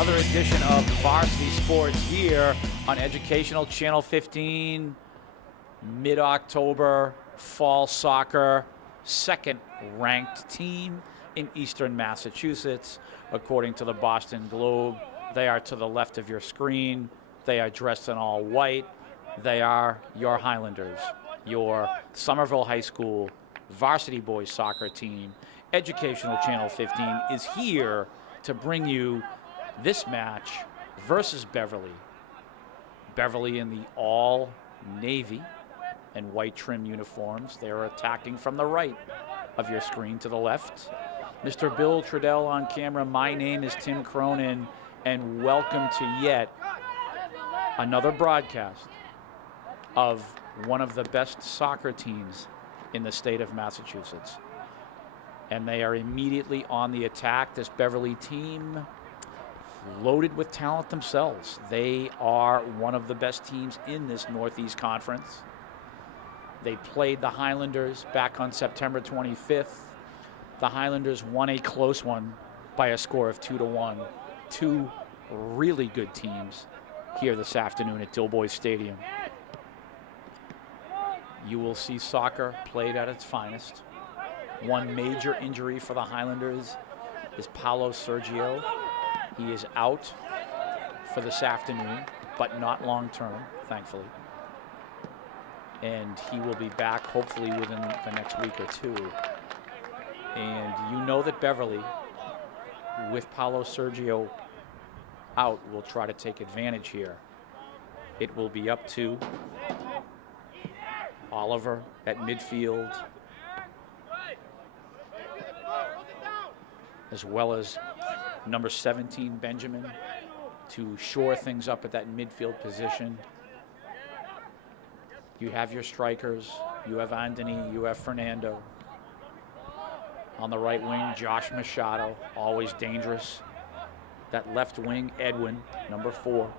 another edition of Varsity Sports here on Educational Channel 15. Mid-October, fall soccer, second-ranked team in Eastern Massachusetts, according to the Boston Globe. They are to the left of your screen. They are dressed in all white. They are your Highlanders, your Somerville High School varsity boys soccer team. Educational Channel 15 is here to bring you this match versus Beverly. Beverly in the all navy and white trim uniforms. They're attacking from the right of your screen to the left. Mr. Bill Trudell on camera. My name is Tim Cronin, and welcome to yet another broadcast of one of the best soccer teams in the state of Massachusetts. And they are immediately on the attack. This Beverly team, loaded with talent themselves. They are one of the best teams in this Northeast Conference. They played the Highlanders back on September 25th. The Highlanders won a close one by a score of 2-1. Two really good teams here this afternoon at Dilboy Stadium. You will see soccer played at its finest. One major injury for the Highlanders is Paolo Sergio. He is out for this afternoon, but not long term, thankfully. And he will be back hopefully within the next week or two. And you know that Beverly, with Paolo Sergio out, will try to take advantage here. It will be up to Oliver at midfield, as well as number 17, Benjamin, to shore things up at that midfield position. You have your strikers. You have Anthony. You have Fernando. On the right wing, Josh Machado, always dangerous. That left wing, Edwin, number 4.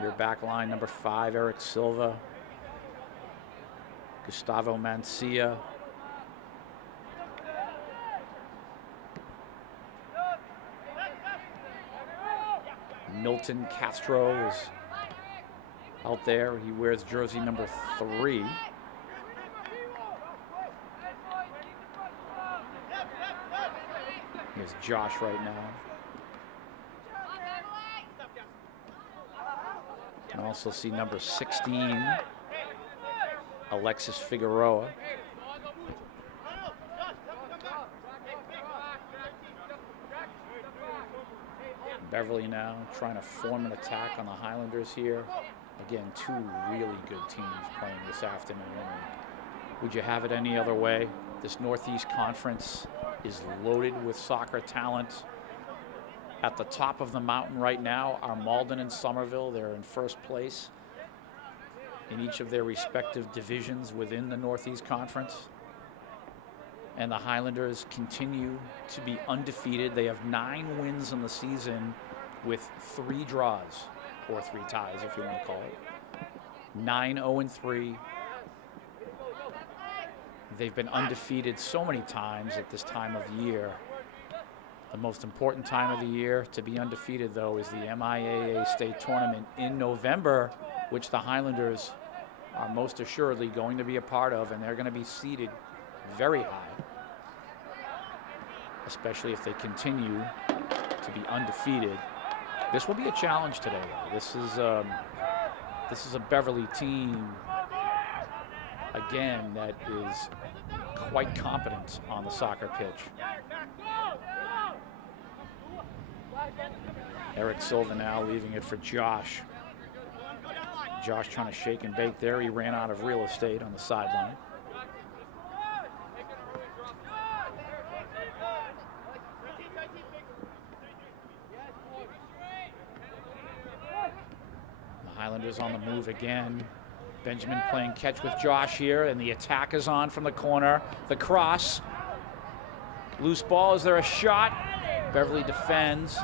Your back line, number 5, Eric Silva. Gustavo Mancia. Milton Castro is out there. He wears jersey number 3. Here's Josh right now. You can also see number 16, Alexis Figueroa. Beverly now trying to form an attack on the Highlanders here. Again, two really good teams playing this afternoon. Would you have it any other way? This Northeast Conference is loaded with soccer talent. At the top of the mountain right now are Malden and Somerville. They're in first place in each of their respective divisions within the Northeast Conference. And the Highlanders continue to be undefeated. They have 9 wins in the season with 3 draws, or 3 ties if you want to call it. 9-0-3. They've been undefeated so many times at this time of year. The most important time of the year to be undefeated, though, is the MIAA State Tournament in November, which the Highlanders are most assuredly going to be a part of, and they're going to be seeded very high, especially if they continue to be undefeated. This will be a challenge today. This is a Beverly team, again, that is quite competent on the soccer pitch. Eric Silva now leaving it for Josh. Josh trying to shake and bake there. He ran out of real estate on the sideline. The Highlanders on the move again. Benjamin playing catch with Josh here, and the attack is on from the corner. The cross. Loose ball. Is there a shot? Beverly defends.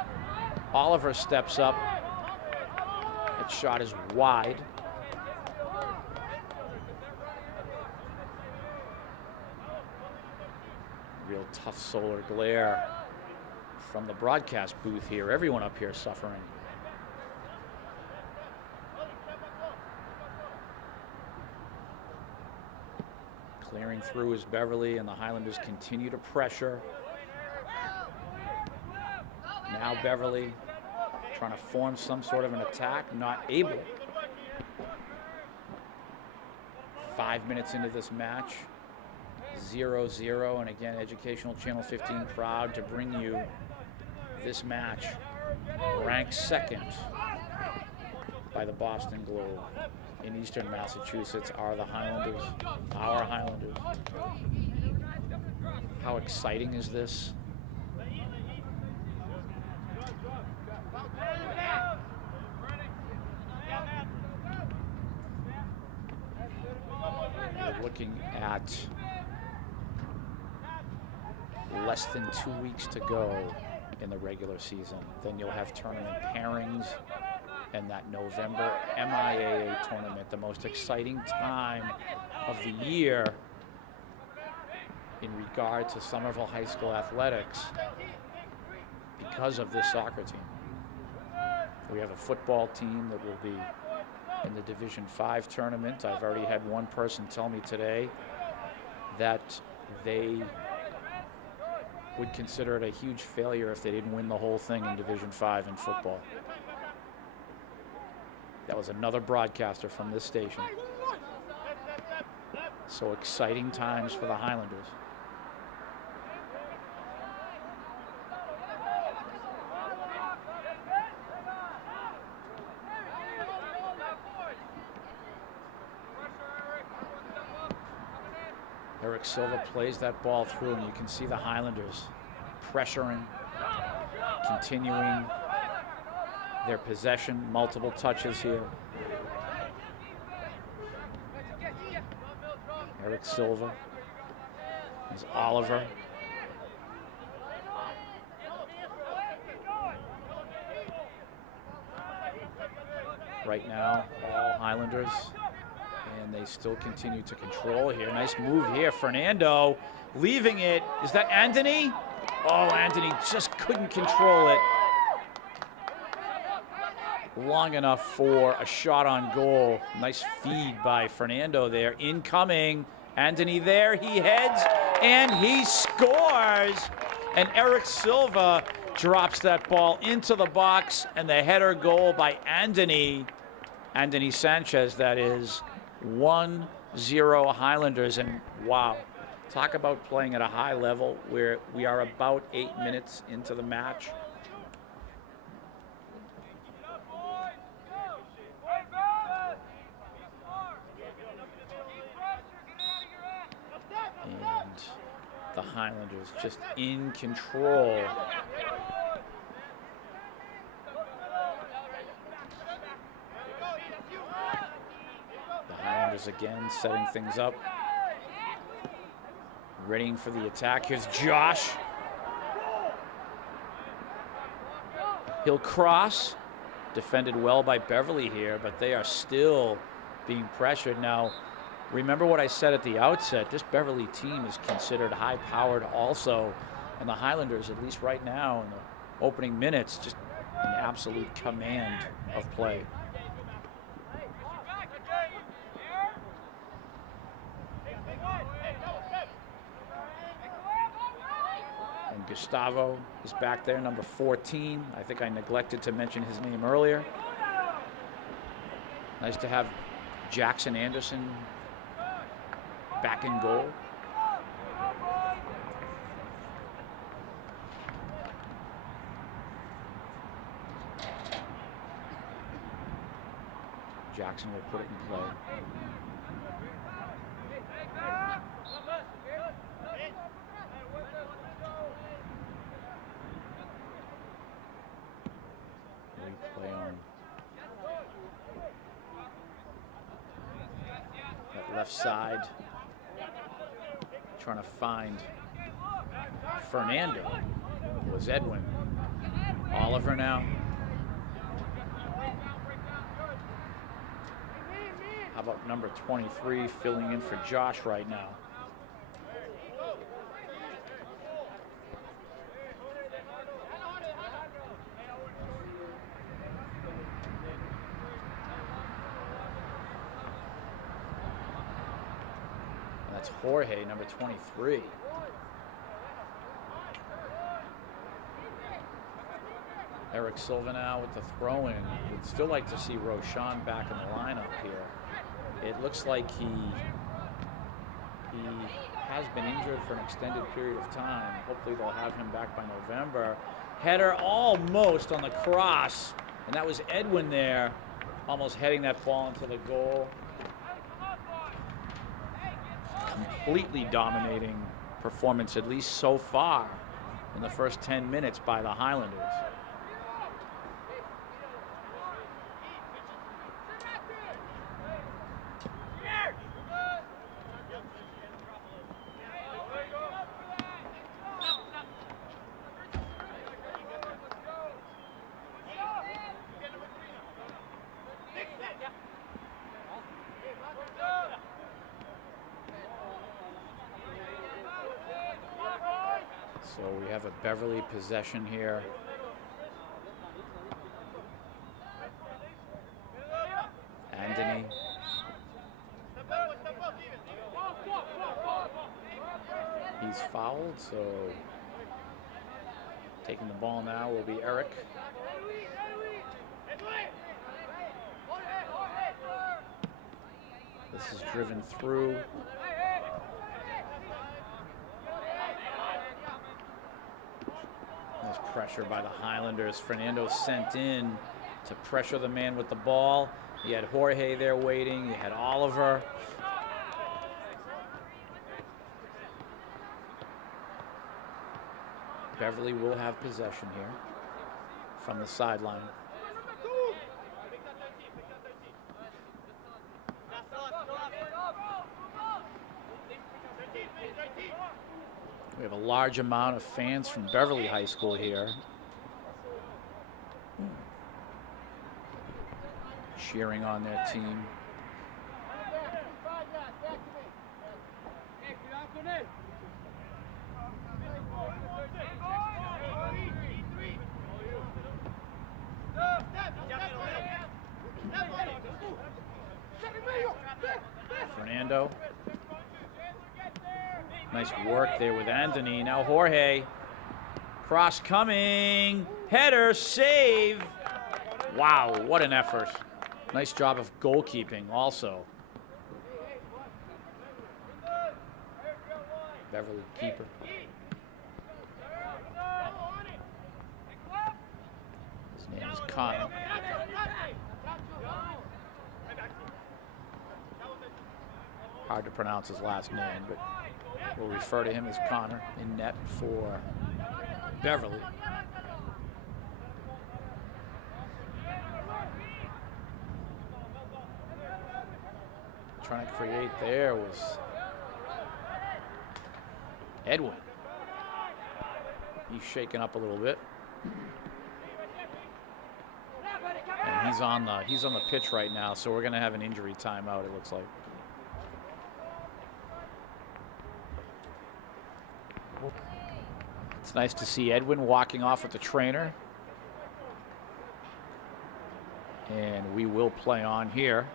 Oliver steps up. That shot is wide. Real tough solar glare from the broadcast booth here. Everyone up here suffering. Clearing through is Beverly, and the Highlanders continue to pressure. Now Beverly trying to form some sort of an attack, not able. 5 minutes into this match, 0-0, and again, Educational Channel 15 proud to bring you this match, ranked second by the Boston Globe in Eastern Massachusetts are the Highlanders, our Highlanders. How exciting is this? We're looking at less than 2 weeks to go in the regular season. Then you'll have tournament pairings and that November MIAA tournament, the most exciting time of the year in regard to Somerville High School athletics because of this soccer team. We have a football team that will be in the Division 5 tournament. I've already had one person tell me today that they would consider it a huge failure if they didn't win the whole thing in Division 5 in football. That was another broadcaster from this station. So exciting times for the Highlanders. Eric Silva plays that ball through, and you can see the Highlanders pressuring, continuing their possession, multiple touches here. Eric Silva. There's Oliver. Right now, all Highlanders. And they still continue to control here. Nice move here. Fernando leaving it. Is that Anthony? Oh, Anthony just couldn't control it long enough for a shot on goal. Nice feed by Fernando there. Incoming. Anthony there. He heads and he scores. And Eric Silva drops that ball into the box, and the header goal by Anthony Sanchez, that is. 1-0 Highlanders, and wow, talk about playing at a high level where we are about 8 minutes into the match. And the Highlanders just in control. Highlanders again setting things up, readying for the attack. Here's Josh. He'll cross, defended well by Beverly here, but they are still being pressured. Now, remember what I said at the outset, this Beverly team is considered high-powered also, and the Highlanders, at least right now in the opening minutes, just an absolute command of play. Gustavo is back there, number 14. I think I neglected to mention his name earlier. Nice to have Jackson Anderson back in goal. Jackson will put it in play. Left side, trying to find Fernando. It was Edwin. Oliver now. How about number 23 filling in for Josh right now? That's Jorge, number 23. Eric Silva now with the throw-in. Would still like to see Roshan back in the lineup here. It looks like he has been injured for an extended period of time. Hopefully they'll have him back by November. Header almost on the cross, and that was Edwin there, almost heading that ball into the goal. Completely dominating performance, at least so far, in the first 10 minutes by the Highlanders. So we have a Beverly possession here. Anthony. He's fouled, so taking the ball now will be Eric. This is driven through. Nice pressure by the Highlanders. Fernando sent in to pressure the man with the ball. You had Jorge there waiting. You had Oliver. Beverly will have possession here from the sideline. We have a large amount of fans from Beverly High School here. Cheering on their team. Fernando. Nice work there with Anthony. Now Jorge. Cross coming. Header, save. Wow, what an effort. Nice job of goalkeeping also. Beverly keeper. His name is Connor. Hard to pronounce his last name, but we'll refer to him as Connor in net for Beverly. Trying to create there was Edwin. He's shaken up a little bit. And he's on the pitch right now, so we're going to have an injury timeout, it looks like. It's nice to see Edwin walking off with the trainer. And we will play on here.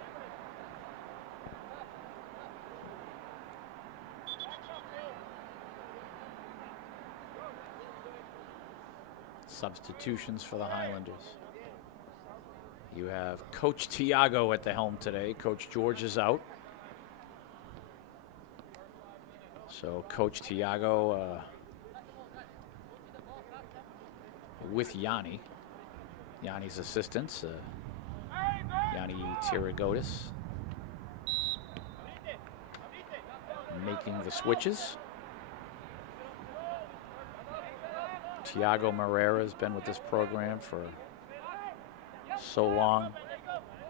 Substitutions for the Highlanders. You have Coach Tiago at the helm today. Coach George is out. So Coach Tiago with Yanni. Yanni's assistants, Yanni Tirigotis, making the switches. Tiago Moreira has been with this program for so long.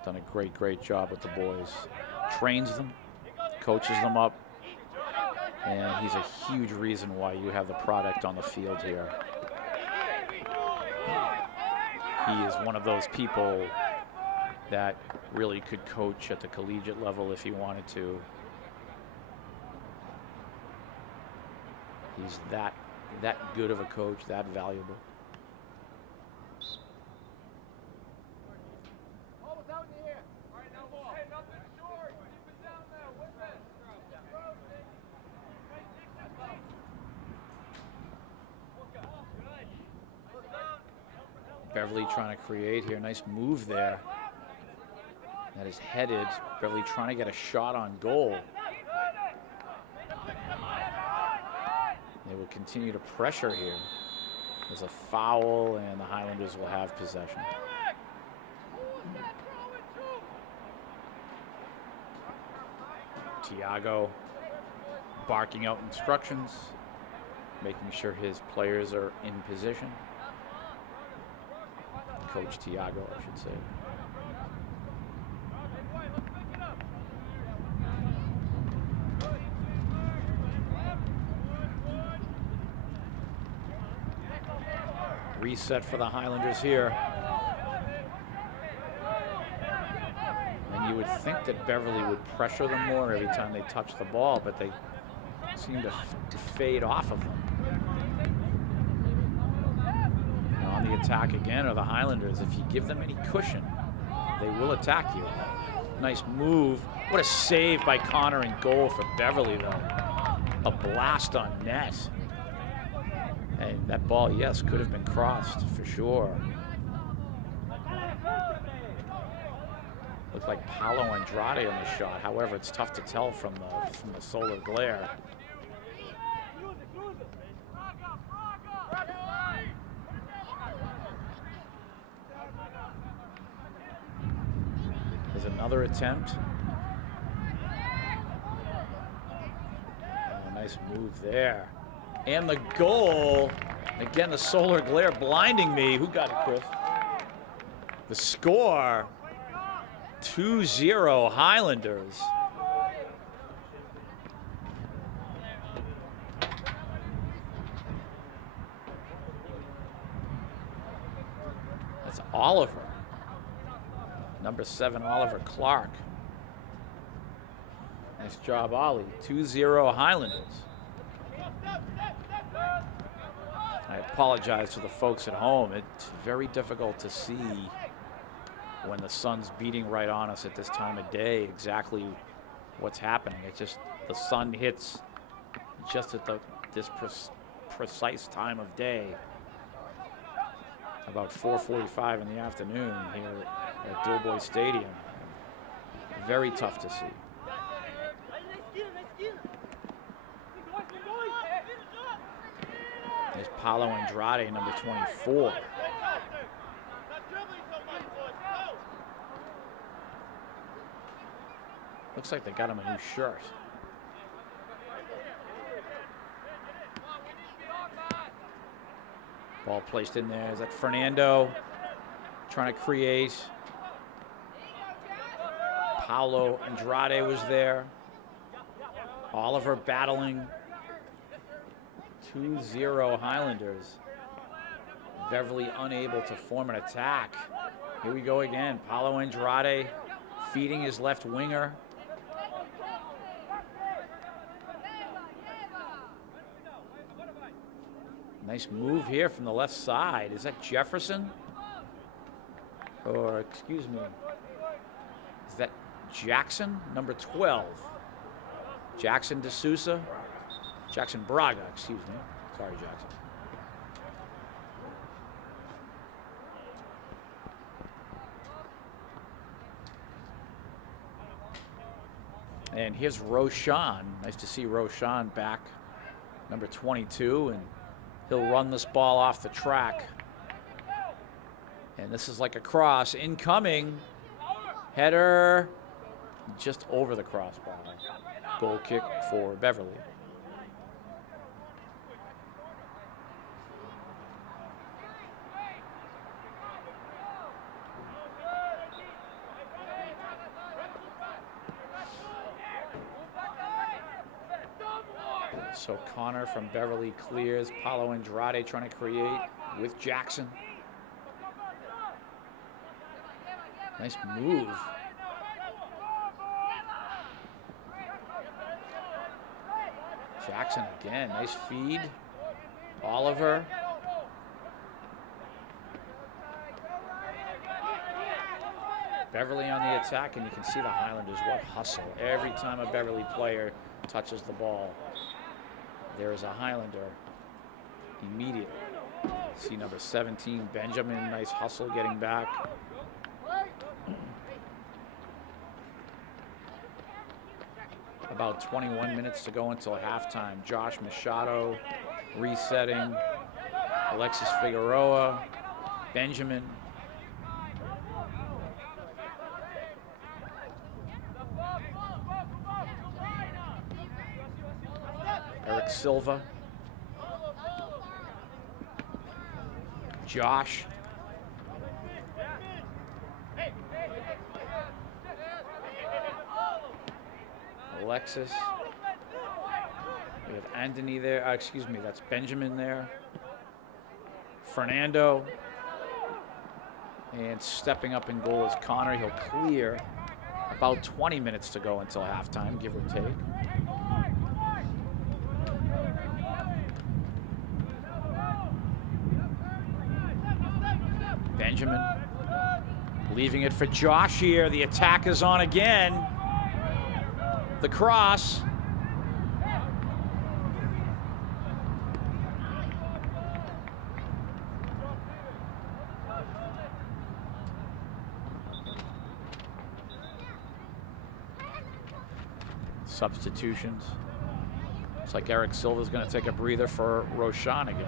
Done a great job with the boys. Trains them, coaches them up, and he's a huge reason why you have the product on the field here. He is one of those people that really could coach at the collegiate level if he wanted to. He's that good of a coach, that valuable. Beverly trying to create here. Nice move there. That is headed. Beverly trying to get a shot on goal. They will continue to pressure here. There's a foul, and the Highlanders will have possession. Tiago barking out instructions, making sure his players are in position. Coach Tiago, I should say. Reset for the Highlanders here. And you would think that Beverly would pressure them more every time they touch the ball, but they seem to fade off of them. And on the attack again are the Highlanders. If you give them any cushion, they will attack you. Nice move. What a save by Connor and goal for Beverly, though. A blast on net. And that ball, yes, could have been crossed for sure. Looked like Paolo Andrade on the shot. However, it's tough to tell from the solar glare. There's another attempt. Oh, nice move there. And the goal, again, the solar glare blinding me. Who got it, Chris? The score, 2-0 Highlanders. That's Oliver. Number 7, Oliver Clark. Nice job, Ollie. 2-0 Highlanders. I apologize to the folks at home. It's very difficult to see when the sun's beating right on us at this time of day exactly what's happening. It's just the sun hits just at this precise time of day, about 4:45 in the afternoon here at Dilboy Stadium. Very tough to see. There's Paolo Andrade, number 24. Looks like they got him a new shirt. Ball placed in there. Is that Fernando trying to create? Paolo Andrade was there. Oliver battling. 2-0 Highlanders. Beverly unable to form an attack. Here we go again. Paolo Andrade feeding his left winger. Nice move here from the left side. Is that Jefferson? Or, excuse me, is that Jackson? Number 12. Jackson D'Souza. Jackson Braga, excuse me. Sorry, Jackson. And here's Roshan. Nice to see Roshan back, number 22, and he'll run this ball off the track. And this is like a cross. Incoming. Header just over the crossbar. Goal kick for Beverly. So Connor from Beverly clears. Paolo Andrade trying to create with Jackson. Nice move. Jackson again, nice feed. Oliver. Beverly on the attack, and you can see the Highlanders, what hustle. Every time a Beverly player touches the ball, there is a Highlander immediately. See number 17, Benjamin, nice hustle getting back. About 21 minutes to go until halftime. Josh Machado resetting. Alexis Figueroa, Benjamin. Eric Silva. Josh. Alexis. We have Anthony there. Excuse me, that's Benjamin there. Fernando. And stepping up in goal is Connor. He'll clear. About 20 minutes to go until halftime, give or take. Benjamin leaving it for Josh here. The attack is on again. The cross. Substitutions. Looks like Eric Silva's going to take a breather for Roshan again.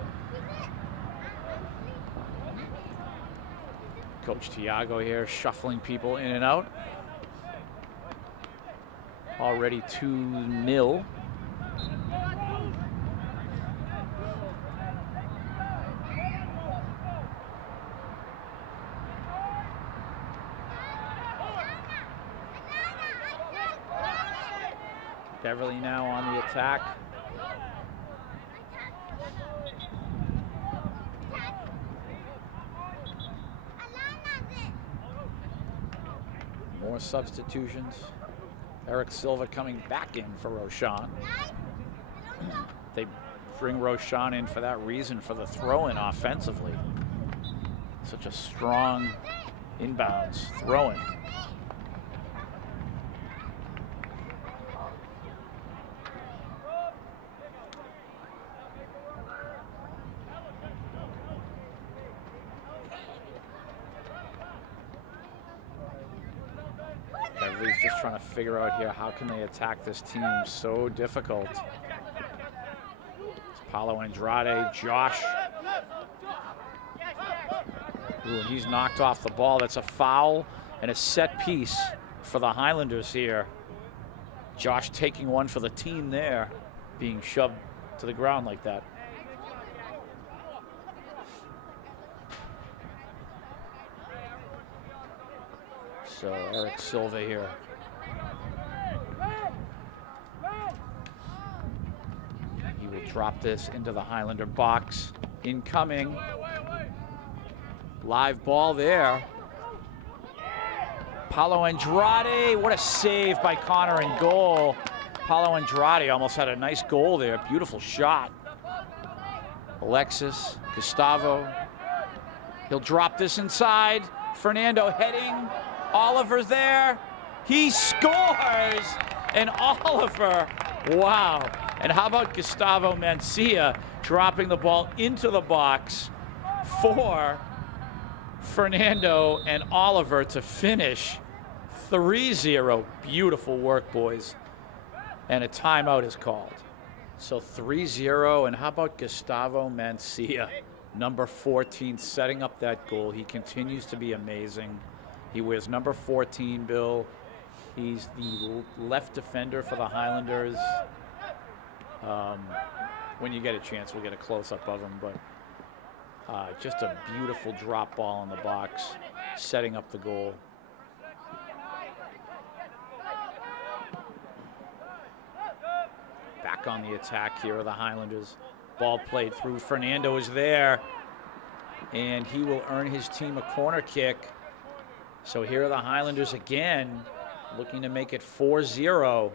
Coach Tiago here shuffling people in and out. Already 2-0. Beverly now on the attack. More substitutions. Eric Silva coming back in for Roshan. They bring Roshan in for that reason, for the throw-in offensively. Such a strong inbounds throw-in. Beverly's just trying to figure out here, how can they attack this team? So difficult. It's Paulo Andrade, Josh. Ooh, and he's knocked off the ball. That's a foul and a set piece for the Highlanders here. Josh taking one for the team there, being shoved to the ground like that. So Eric Silva here. He will drop this into the Highlander box. Incoming. Live ball there. Paulo Andrade, what a save by Connor in goal. Paulo Andrade almost had a nice goal there. Beautiful shot. Alexis, Gustavo. He'll drop this inside. Fernando heading. Oliver's there. He scores. And Oliver, wow. And how about Gustavo Mancia dropping the ball into the box for Fernando and Oliver to finish 3-0. Beautiful work, boys. And a timeout is called. So 3-0, and how about Gustavo Mancia, number 14, setting up that goal. He continues to be amazing. He wears number 14, Bill. He's the left defender for the Highlanders. When you get a chance, we'll get a close-up of him, but just a beautiful drop ball in the box, setting up the goal. Back on the attack here are the Highlanders. Ball played through. Fernando is there, and he will earn his team a corner kick. So here are the Highlanders again, looking to make it 4-0.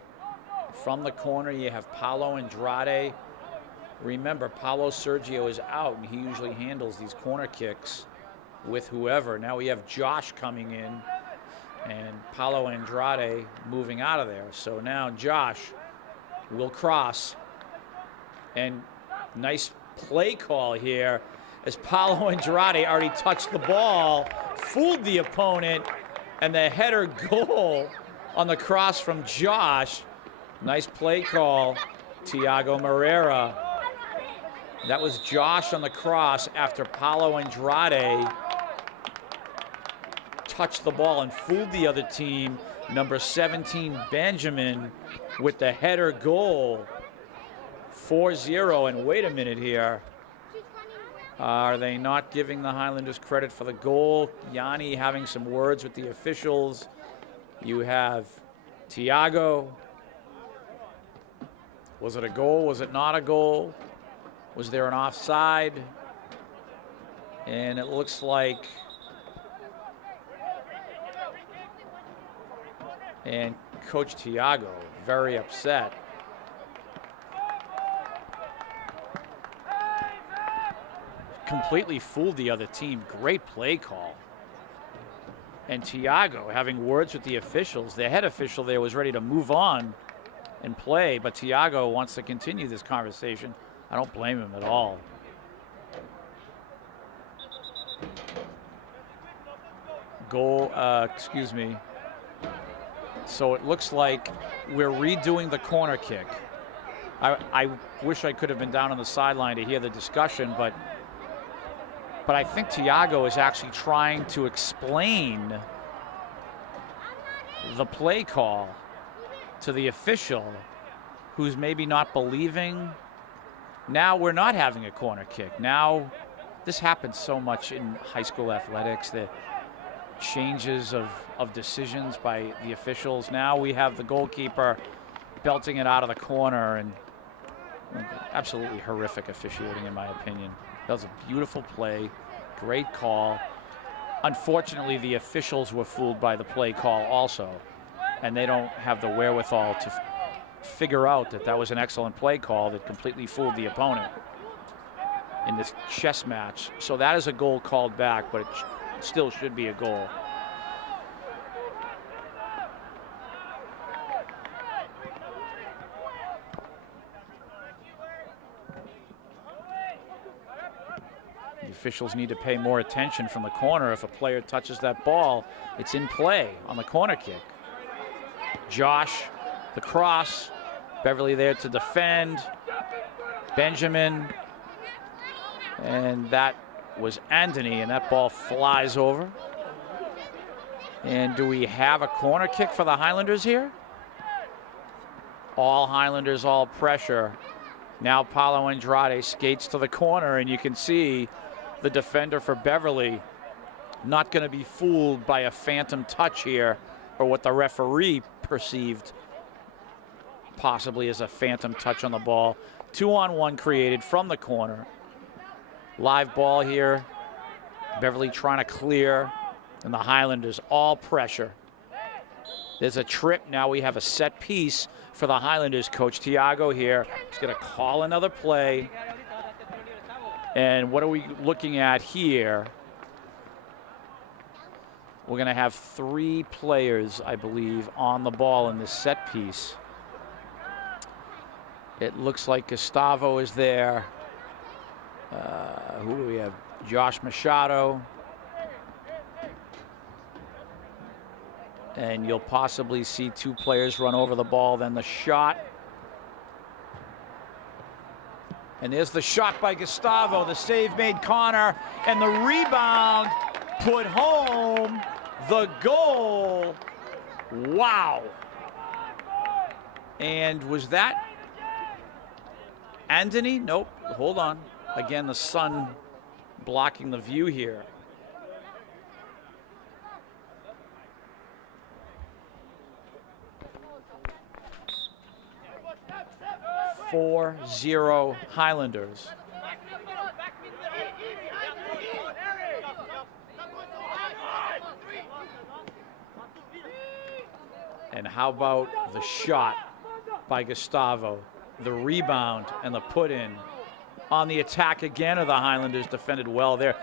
From the corner, you have Paulo Andrade. Remember, Paulo Sergio is out, and he usually handles these corner kicks with whoever. Now we have Josh coming in, and Paulo Andrade moving out of there. So now Josh will cross. And nice play call here as Paolo Andrade already touched the ball, fooled the opponent, and the header goal on the cross from Josh. Nice play call, Thiago Moreira. That was Josh on the cross after Paolo Andrade touched the ball and fooled the other team. Number 17, Benjamin, with the header goal. 4-0, and wait a minute here. Are they not giving the Highlanders credit for the goal? Yanni having some words with the officials. You have Thiago. Was it a goal? Was it not a goal? Was there an offside? And it looks like, and Coach Thiago very upset. Completely fooled the other team. Great play call. And Thiago having words with the officials. The head official there was ready to move on and play, but Thiago wants to continue this conversation. I don't blame him at all. Goal, excuse me. So it looks like we're redoing the corner kick. I wish I could have been down on the sideline to hear the discussion, but I think Thiago is actually trying to explain the play call to the official, who's maybe not believing. Now we're not having a corner kick. Now, this happens so much in high school athletics, the changes of decisions by the officials. Now we have the goalkeeper belting it out of the corner, and absolutely horrific officiating in my opinion. That was a beautiful play, great call. Unfortunately, the officials were fooled by the play call also, and they don't have the wherewithal to figure out that that was an excellent play call that completely fooled the opponent in this chess match. So that is a goal called back, but it still should be a goal. The officials need to pay more attention from the corner. If a player touches that ball, it's in play on the corner kick. Josh, the cross, Beverly there to defend. Benjamin, and that was Anthony, and that ball flies over. And do we have a corner kick for the Highlanders here? All Highlanders, all pressure. Now Paolo Andrade skates to the corner, and you can see the defender for Beverly not going to be fooled by a phantom touch here, or what the referee perceived possibly as a phantom touch on the ball. 2-on-1 created from the corner. Live ball here. Beverly trying to clear, and the Highlanders all pressure. There's a trip. Now we have a set piece for the Highlanders. Coach Thiago here is going to call another play. And what are we looking at here? We're going to have 3 players, I believe, on the ball in this set piece. It looks like Gustavo is there. Who do we have? Josh Machado. And you'll possibly see 2 players run over the ball, then the shot. And there's the shot by Gustavo, the save made Connor, and the rebound put home, the goal. Wow. And was that Anthony? Nope, hold on. Again, the sun blocking the view here. Four 0 Highlanders. And how about the shot by Gustavo, the rebound and the put in. On the attack again of the Highlanders, defended well there.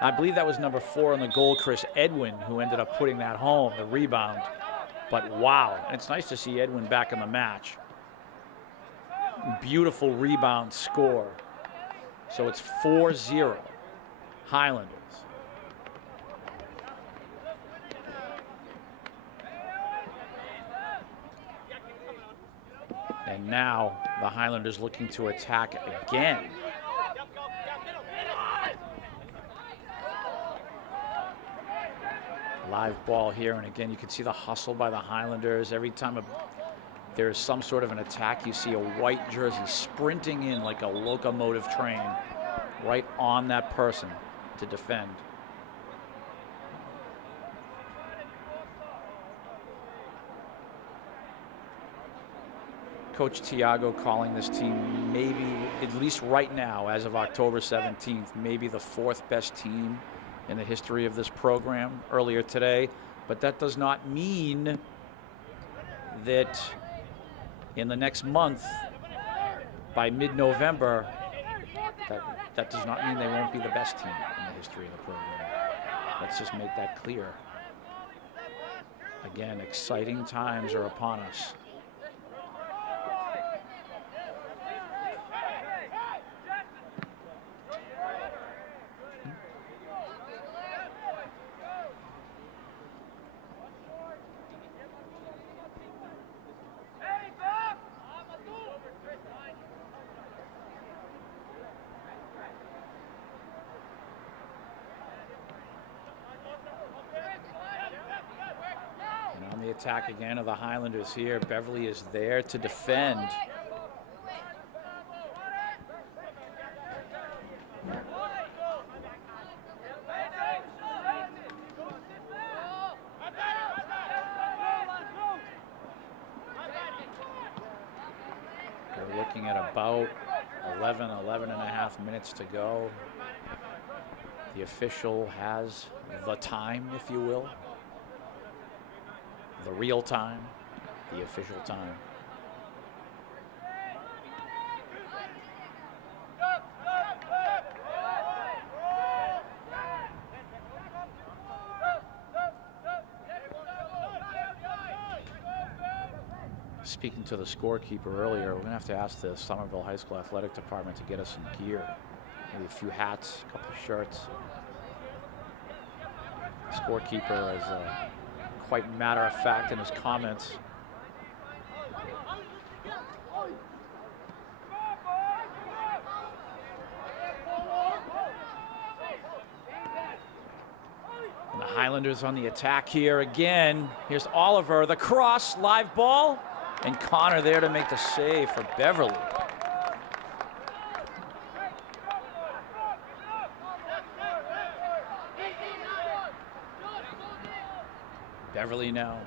I believe that was number 4 on the goal, Chris Edwin, who ended up putting that home, the rebound. But wow, and it's nice to see Edwin back in the match. Beautiful rebound score. So it's 4-0. Highlanders. And now the Highlanders looking to attack again. Live ball here, and again you can see the hustle by the Highlanders. Every time there's some sort of an attack, you see a white jersey sprinting in like a locomotive train right on that person to defend. Coach Tiago calling this team maybe, at least right now, as of October 17th, maybe the 4th best team in the history of this program earlier today. But that does not mean that in the next month, by mid-November, that does not mean they won't be the best team in the history of the program. Let's just make that clear. Again, exciting times are upon us. Attack again of the Highlanders here. Beverly is there to defend. We're looking at about 11 and a half minutes to go. The official has the time, if you will. The real time, the official time. Speaking to the scorekeeper earlier, we're going to have to ask the Somerville High School Athletic Department to get us some gear. Maybe a few hats, a couple of shirts. Scorekeeper is quite matter of fact in his comments. And the Highlanders on the attack here again. Here's Oliver, the cross, live ball, and Connor there to make the save for Beverly. Beverly now.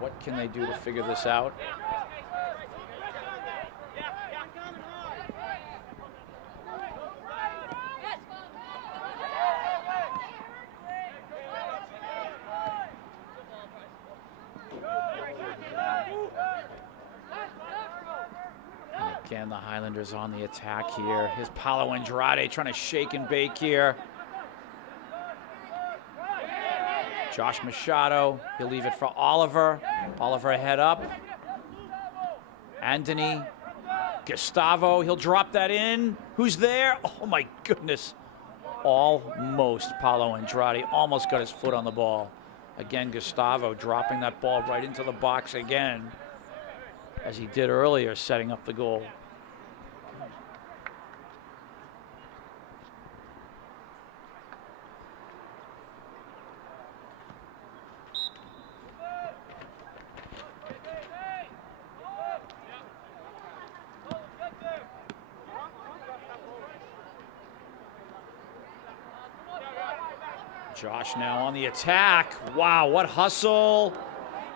What can they do to figure this out? And again, the Highlanders on the attack here. Here's Paolo Andrade trying to shake and bake here. Josh Machado, he'll leave it for Oliver. Oliver head up. Anthony, Gustavo, he'll drop that in. Who's there? Oh my goodness. Almost Paolo Andrade, almost got his foot on the ball. Again, Gustavo dropping that ball right into the box again, as he did earlier, setting up the goal. Josh now on the attack. Wow, what hustle.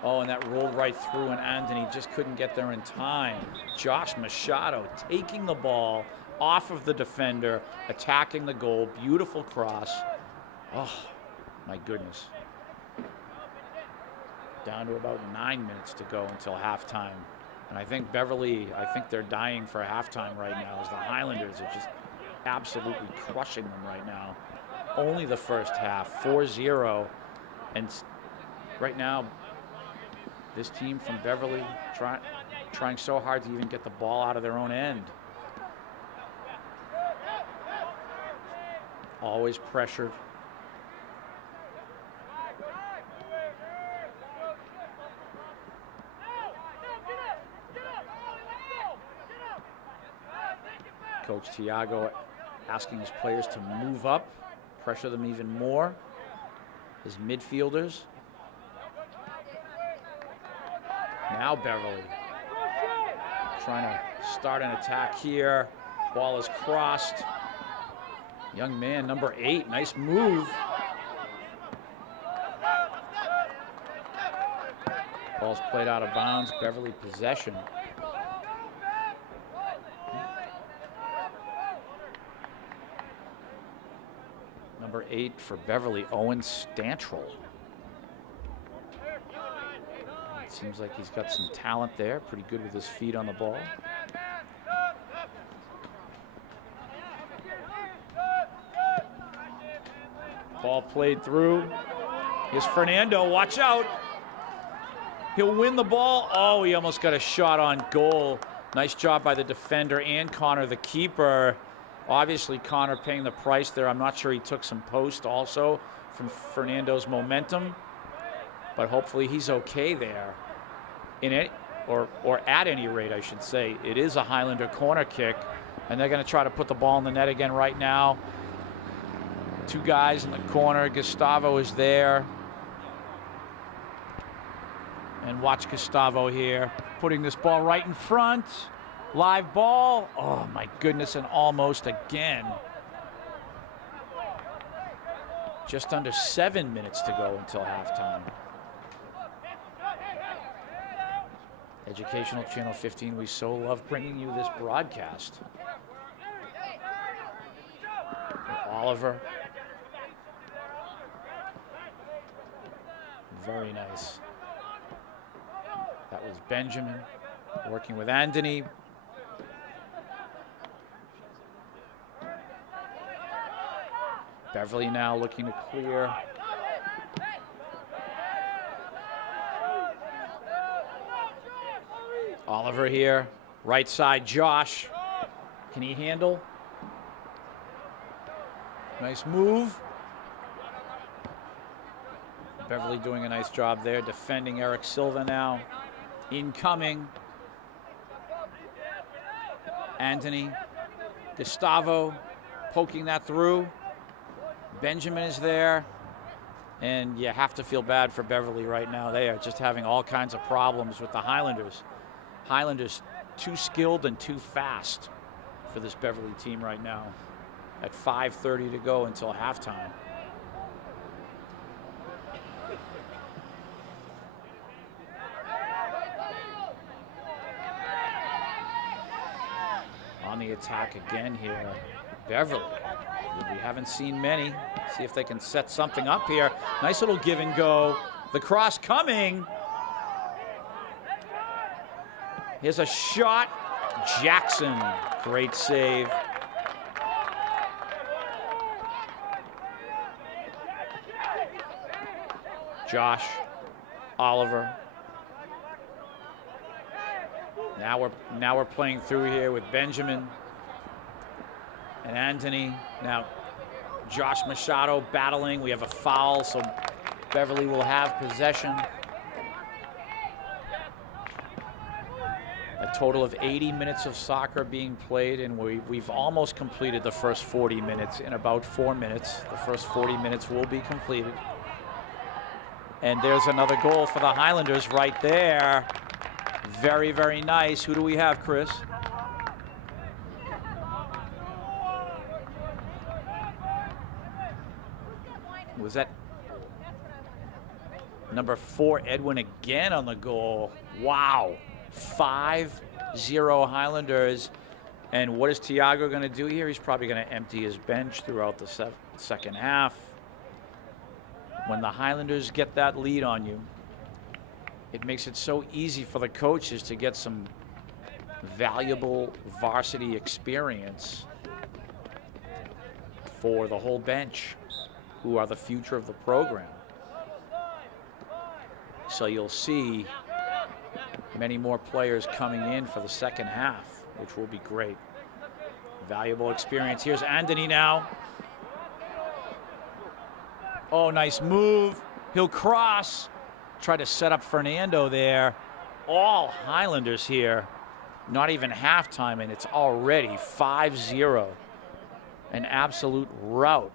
Oh, and that rolled right through, and Anthony just couldn't get there in time. Josh Machado taking the ball off of the defender, attacking the goal. Beautiful cross. Oh, my goodness. Down to about 9 minutes to go until halftime. And I think Beverly, they're dying for halftime right now, as the Highlanders are just absolutely crushing them right now. Only the first half, 4-0. And right now, this team from Beverly trying so hard to even get the ball out of their own end. always pressured. Coach Tiago asking his players to move up, pressure them even more. His midfielders. Now Beverly trying to start an attack here. Ball is crossed. Young man, number 8, nice move. Ball's played out of bounds. Beverly possession. Number 8 for Beverly, Owen Stantrell. Seems like he's got some talent there. Pretty good with his feet on the ball. Ball played through. Here's Fernando, watch out. He'll win the ball. Oh, he almost got a shot on goal. Nice job by the defender and Connor, the keeper. Obviously, Connor paying the price there. I'm not sure he took some post also from Fernando's momentum, but hopefully he's okay there. In it, or at any rate, I should say, it is a Highlander corner kick, and they're going to try to put the ball in the net again right now. 2 guys in the corner. Gustavo is there. And watch Gustavo here, putting this ball right in front. Live ball. Oh, my goodness, and almost again. Just under 7 minutes to go until halftime. Educational Channel 15, we so love bringing you this broadcast. Oliver. Very nice. That was Benjamin working with Anthony. Beverly now looking to clear. Oliver here, right side, Josh. Can he handle? Nice move. Beverly doing a nice job there, defending Eric Silva now. Incoming. Anthony. Gustavo poking that through. Benjamin is there. And you have to feel bad for Beverly right now. They are just having all kinds of problems with the Highlanders. Highlanders too skilled and too fast for this Beverly team right now. At 5:30 to go until halftime. On the attack again here, Beverly. We haven't seen many. See if they can set something up here. Nice little give and go. The cross coming. Here's a shot. Jackson, great save. Josh, Oliver. Now we're playing through here with Benjamin and Anthony. Now Josh Machado battling. We have a foul, so Beverly will have possession. A total of 80 minutes of soccer being played, and we've almost completed the first 40 minutes in about 4 minutes. The first 40 minutes will be completed. And there's another goal for the Highlanders right there. Very, very nice. Who do we have, Chris? Was that number 4, Edwin again on the goal? Wow. 5-0 Highlanders. And what is Tiago going to do here? He's probably going to empty his bench throughout the second half. When the Highlanders get that lead on you, it makes it so easy for the coaches to get some valuable varsity experience for the whole bench, who are the future of the program. So you'll see many more players coming in for the second half, which will be great. Valuable experience. Here's Anthony now. Oh, nice move. He'll cross. Try to set up Fernando there. All Highlanders here. Not even halftime, and it's already 5-0. An absolute rout.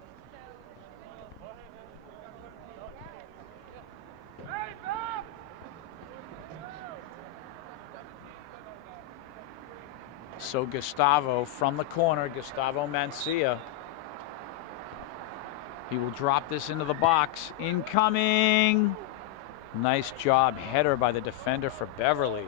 So Gustavo from the corner, Gustavo Mancia. He will drop this into the box. Incoming. Nice job. Header by the defender for Beverly.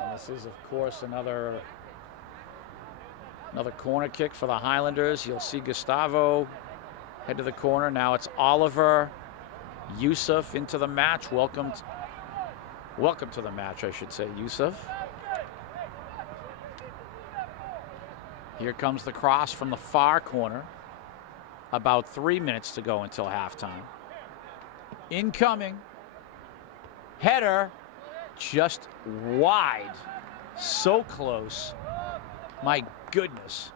And this is, of course, another corner kick for the Highlanders. You'll see Gustavo head to the corner. Now it's Oliver. Yusuf into the match. Welcome to the match, I should say, Yusuf. Here comes the cross from the far corner. About 3 minutes to go until halftime. Incoming. Header. Just wide. So close. My goodness.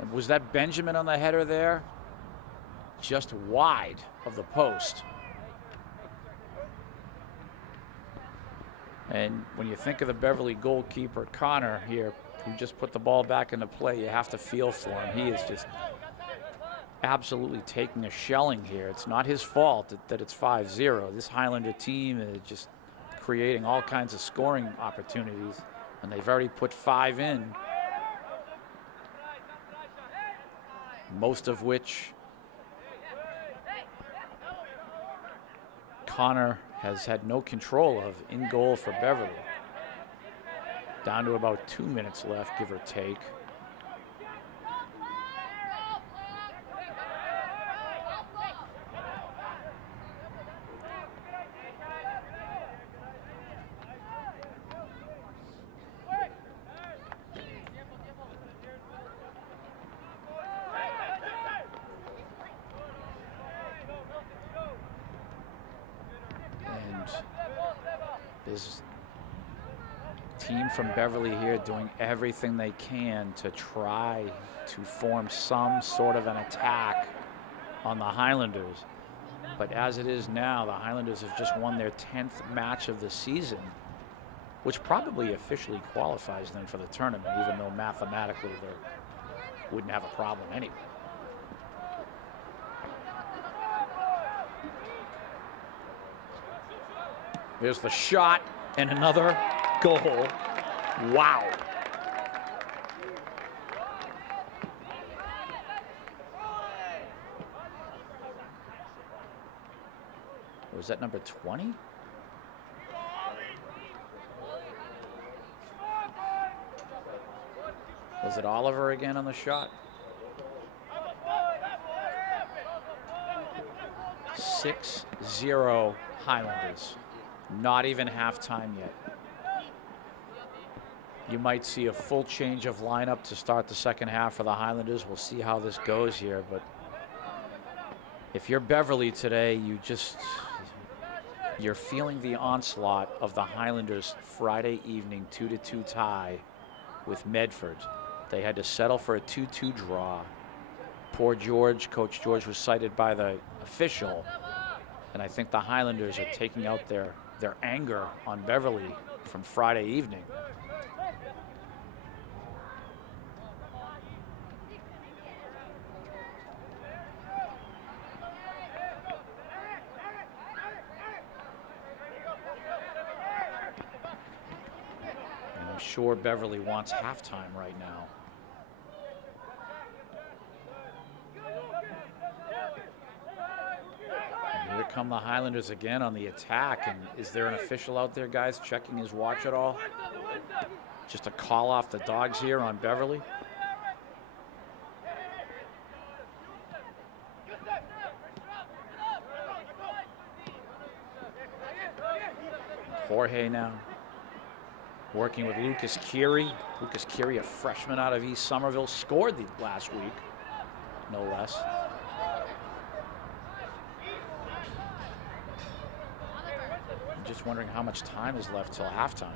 And was that Benjamin on the header there? Just wide of the post. And when you think of the Beverly goalkeeper, Connor, here, who just put the ball back into play, you have to feel for him. He is just absolutely taking a shelling here. It's not his fault that it's 5-0. This Highlander team is just creating all kinds of scoring opportunities, and they've already put 5 in, most of which Connor has had no control of in goal for Beverly. Down to about 2 minutes left, give or take. This team from Beverly here doing everything they can to try to form some sort of an attack on the Highlanders. But as it is now, the Highlanders have just won their 10th match of the season, which probably officially qualifies them for the tournament, even though mathematically they wouldn't have a problem anyway. There's the shot and another goal. Wow. Was that number 20? Was it Oliver again on the shot? 6-0 Highlanders. Not even halftime yet. You might see a full change of lineup to start the second half for the Highlanders. We'll see how this goes here, but if you're Beverly today, you're feeling the onslaught of the Highlanders' Friday evening 2-2 tie with Medford. They had to settle for a 2-2 draw. Poor George, Coach George, was cited by the official, and I think the Highlanders are taking out their anger on Beverly from Friday evening. And I'm sure Beverly wants halftime right now. Here come the Highlanders again on the attack. And is there an official out there, guys, checking his watch at all? Just a call off the dogs here on Beverly. Jorge now working with Lucas Keary. Lucas Keary, a freshman out of East Somerville, scored the last week, no less. Just wondering how much time is left till halftime.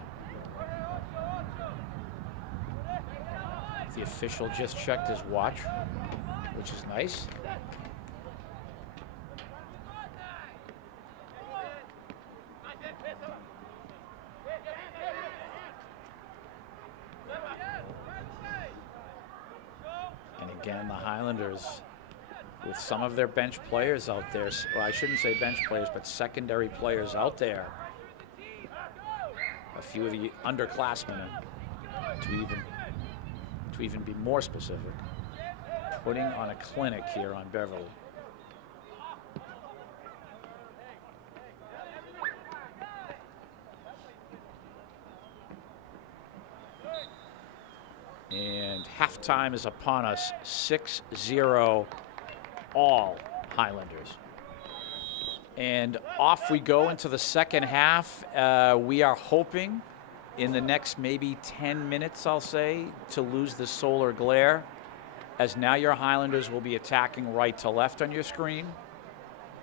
The official just checked his watch, which is nice. And again, the Highlanders, with some of their bench players out there, well, I shouldn't say bench players, but secondary players out there, a few of the underclassmen, to even be more specific, putting on a clinic here on Beverly. And halftime is upon us, 6-0 all Highlanders. And off we go into the second half. We are hoping in the next maybe 10 minutes, I'll say, to lose the solar glare, as now your Highlanders will be attacking right to left on your screen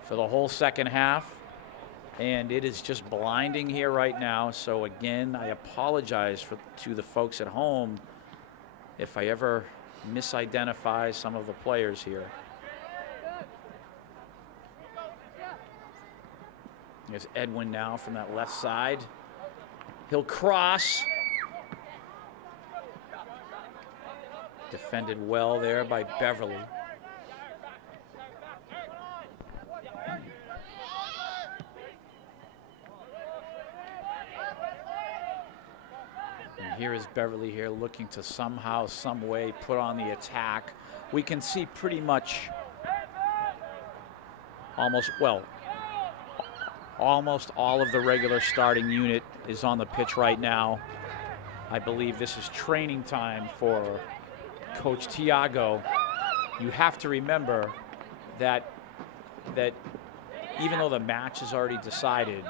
for the whole second half. And it is just blinding here right now. So again, I apologize to the folks at home if I ever misidentify some of the players here. There's Edwin now from that left side. He'll cross. Defended well there by Beverly. And here is Beverly here looking to somehow, some way put on the attack. We can see pretty much almost all of the regular starting unit is on the pitch right now. I believe this is training time for Coach Tiago. You have to remember that even though the match is already decided,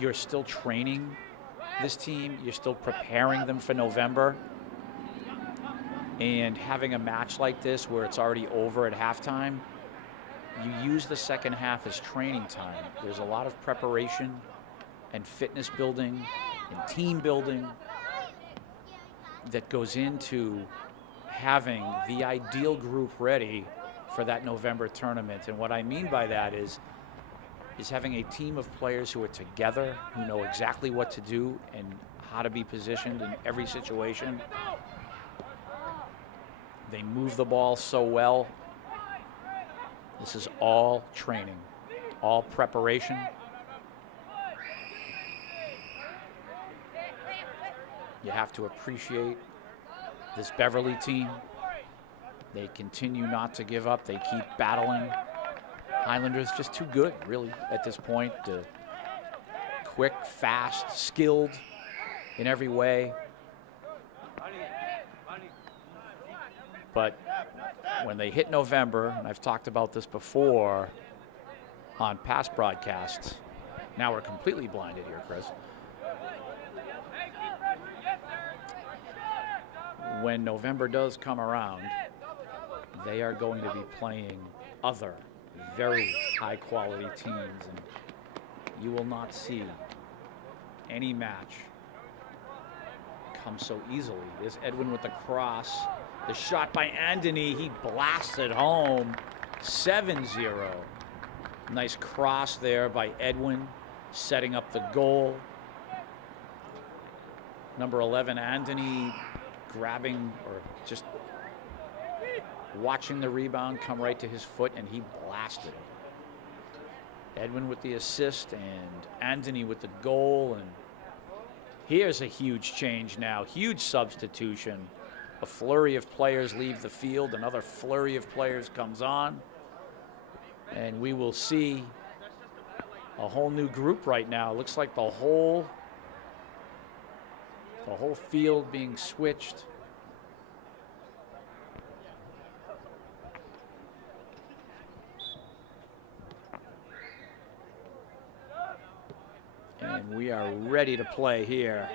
you're still training this team. You're still preparing them for November. And having a match like this where it's already over at halftime, you use the second half as training time. There's a lot of preparation and fitness building and team building that goes into having the ideal group ready for that November tournament. And what I mean by that is having a team of players who are together, who know exactly what to do and how to be positioned in every situation. They move the ball so well. This is all training, all preparation. You have to appreciate this Beverly team. They continue not to give up. They keep battling. Highlanders just too good, really, at this point. Quick, fast, skilled in every way. But when they hit November, and I've talked about this before on past broadcasts, now we're completely blinded here, Chris. When November does come around, they are going to be playing other very high quality teams, and you will not see any match come so easily. There's Edwin with the cross. The shot by Anthony, he blasted home, 7-0. Nice cross there by Edwin, setting up the goal. Number 11, Anthony, grabbing or just watching the rebound come right to his foot, and he blasted it. Edwin with the assist and Anthony with the goal. And here's a huge change now, huge substitution. A flurry of players leave the field, another flurry of players comes on, and we will see a whole new group right now. It looks like the whole field being switched. And we are ready to play here.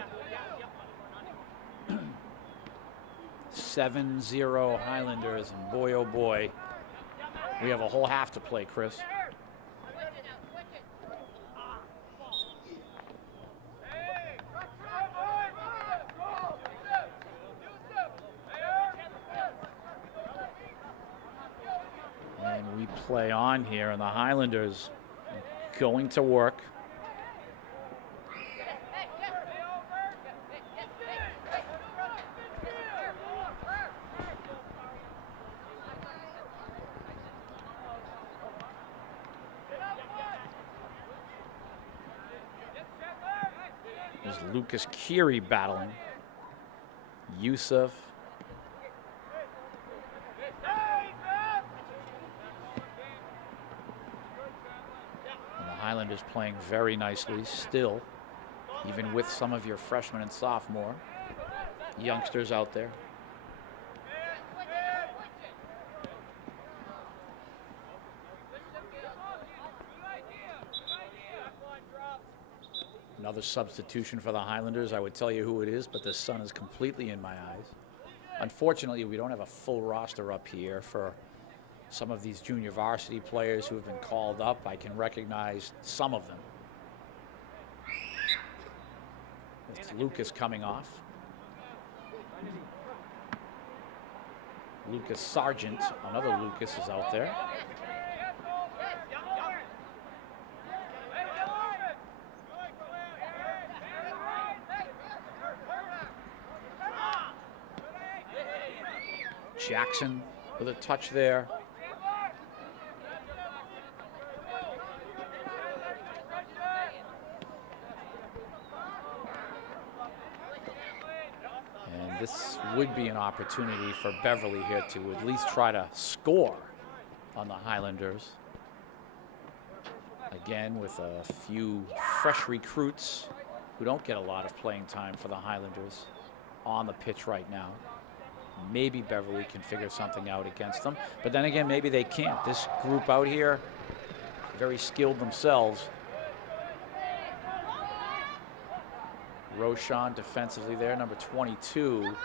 7-0 Highlanders, and boy, oh boy, we have a whole half to play, Chris. And we play on here, and the Highlanders going to work. There's Lucas Keary battling. Yusuf. Highlanders playing very nicely still, even with some of your freshmen and sophomore youngsters out there. Another substitution for the Highlanders. I would tell you who it is, but the sun is completely in my eyes. Unfortunately, we don't have a full roster up here for some of these junior varsity players who have been called up. I can recognize some of them. It's Lucas coming off. Lucas Sargent, another Lucas, is out there. Jackson with a touch there. This would be an opportunity for Beverly here to at least try to score on the Highlanders. Again, with a few fresh recruits who don't get a lot of playing time for the Highlanders on the pitch right now. Maybe Beverly can figure something out against them. But then again, maybe they can't. This group out here, very skilled themselves. Roshan defensively there, number 22.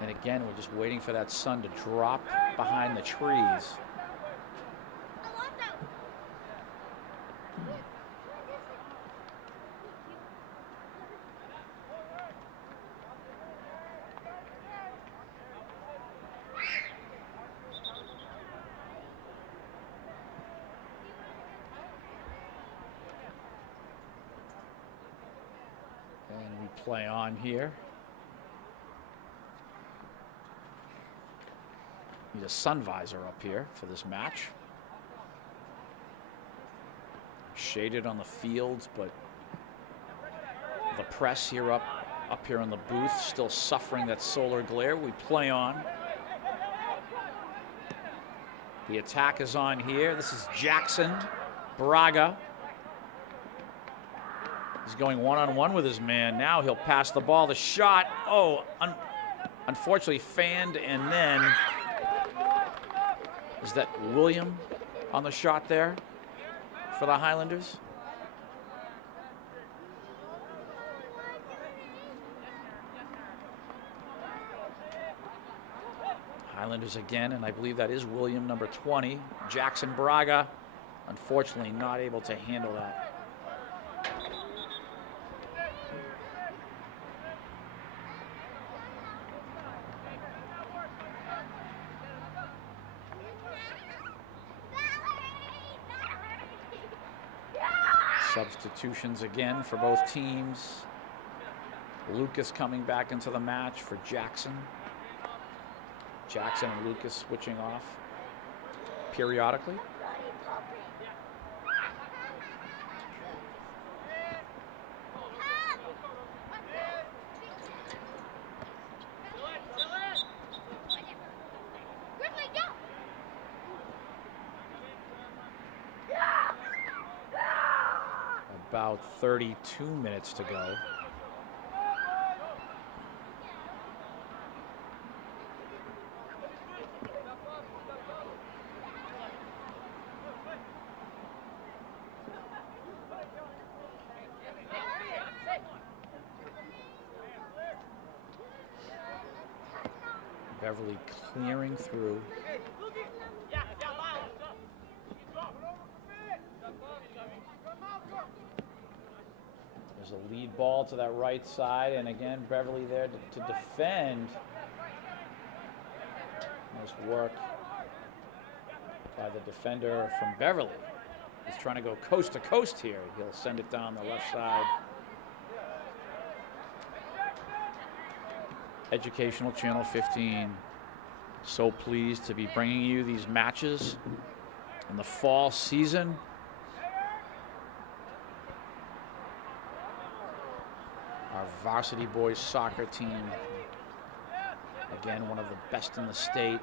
And again, we're just waiting for that sun to drop behind the trees. Play on here. Need a sun visor up here for this match. Shaded on the fields, but the press here up here in the booth still suffering that solar glare. We play on. The attack is on here. This is Jackson Braga. He's going one-on-one with his man. Now he'll pass the ball. The shot, unfortunately fanned, and then is that William on the shot there for the Highlanders? Highlanders again, and I believe that is William, number 20. Jackson Braga, unfortunately not able to handle that. Substitutions again for both teams. Lucas coming back into the match for Jackson. Jackson and Lucas switching off periodically. About 32 minutes to go. Beverly clearing through. There's a lead ball to that right side, and again, Beverly there to defend. Nice work by the defender from Beverly. He's trying to go coast to coast here. He'll send it down the left side. Educational Channel 15. So pleased to be bringing you these matches in the fall season. Our varsity boys soccer team, again, one of the best in the state.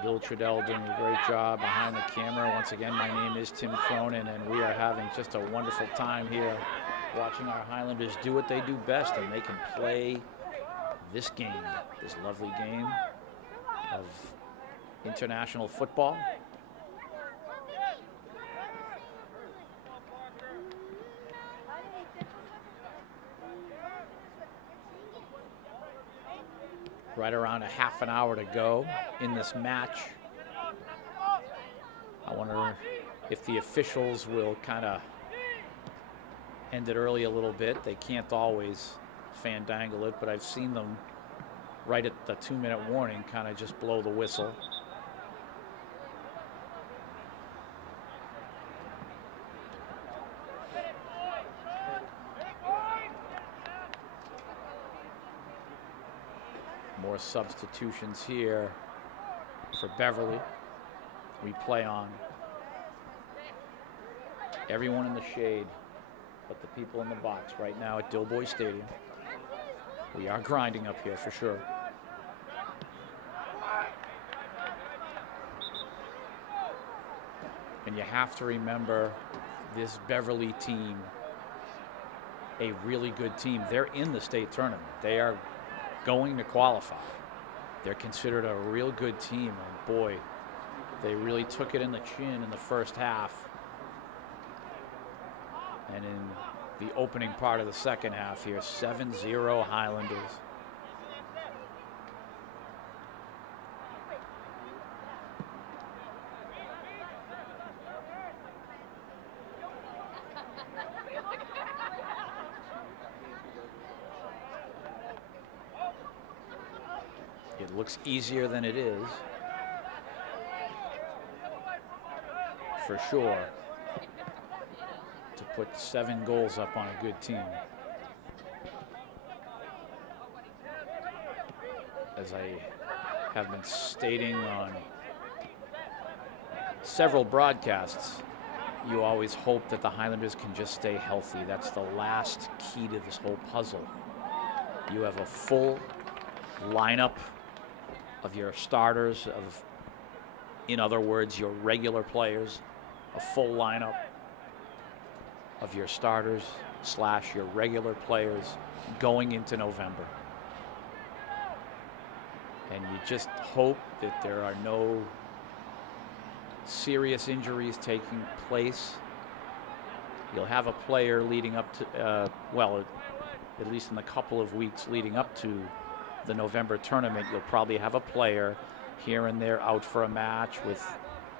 Bill Trudell doing a great job behind the camera. Once again, my name is Tim Cronin, and we are having just a wonderful time here watching our Highlanders do what they do best, and they can play this game, this lovely game of international football. Right around a half an hour to go in this match. I wonder if the officials will kind of end it early a little bit. They can't always fandangle it, but I've seen them right at the 2-minute warning kind of just blow the whistle. More substitutions here for Beverly. We play on. Everyone in the shade but the people in the box right now at Dilboy Stadium. We are grinding up here for sure. And you have to remember this Beverly team, a really good team. They're in the state tournament. They are going to qualify. They're considered a real good team, and boy, they really took it in the chin in the first half. And in the opening part of the second half here, 7-0 Highlanders. It looks easier than it is, for sure, to put 7 goals up on a good team. As I have been stating on several broadcasts, you always hope that the Highlanders can just stay healthy. That's the last key to this whole puzzle. You have a full lineup of your starters, in other words, your regular players, a full lineup of your starters / your regular players going into November. And you just hope that there are no serious injuries taking place. You'll have a player leading up to, well, at least in the couple of weeks leading up to the November tournament, you'll probably have a player here and there out for a match with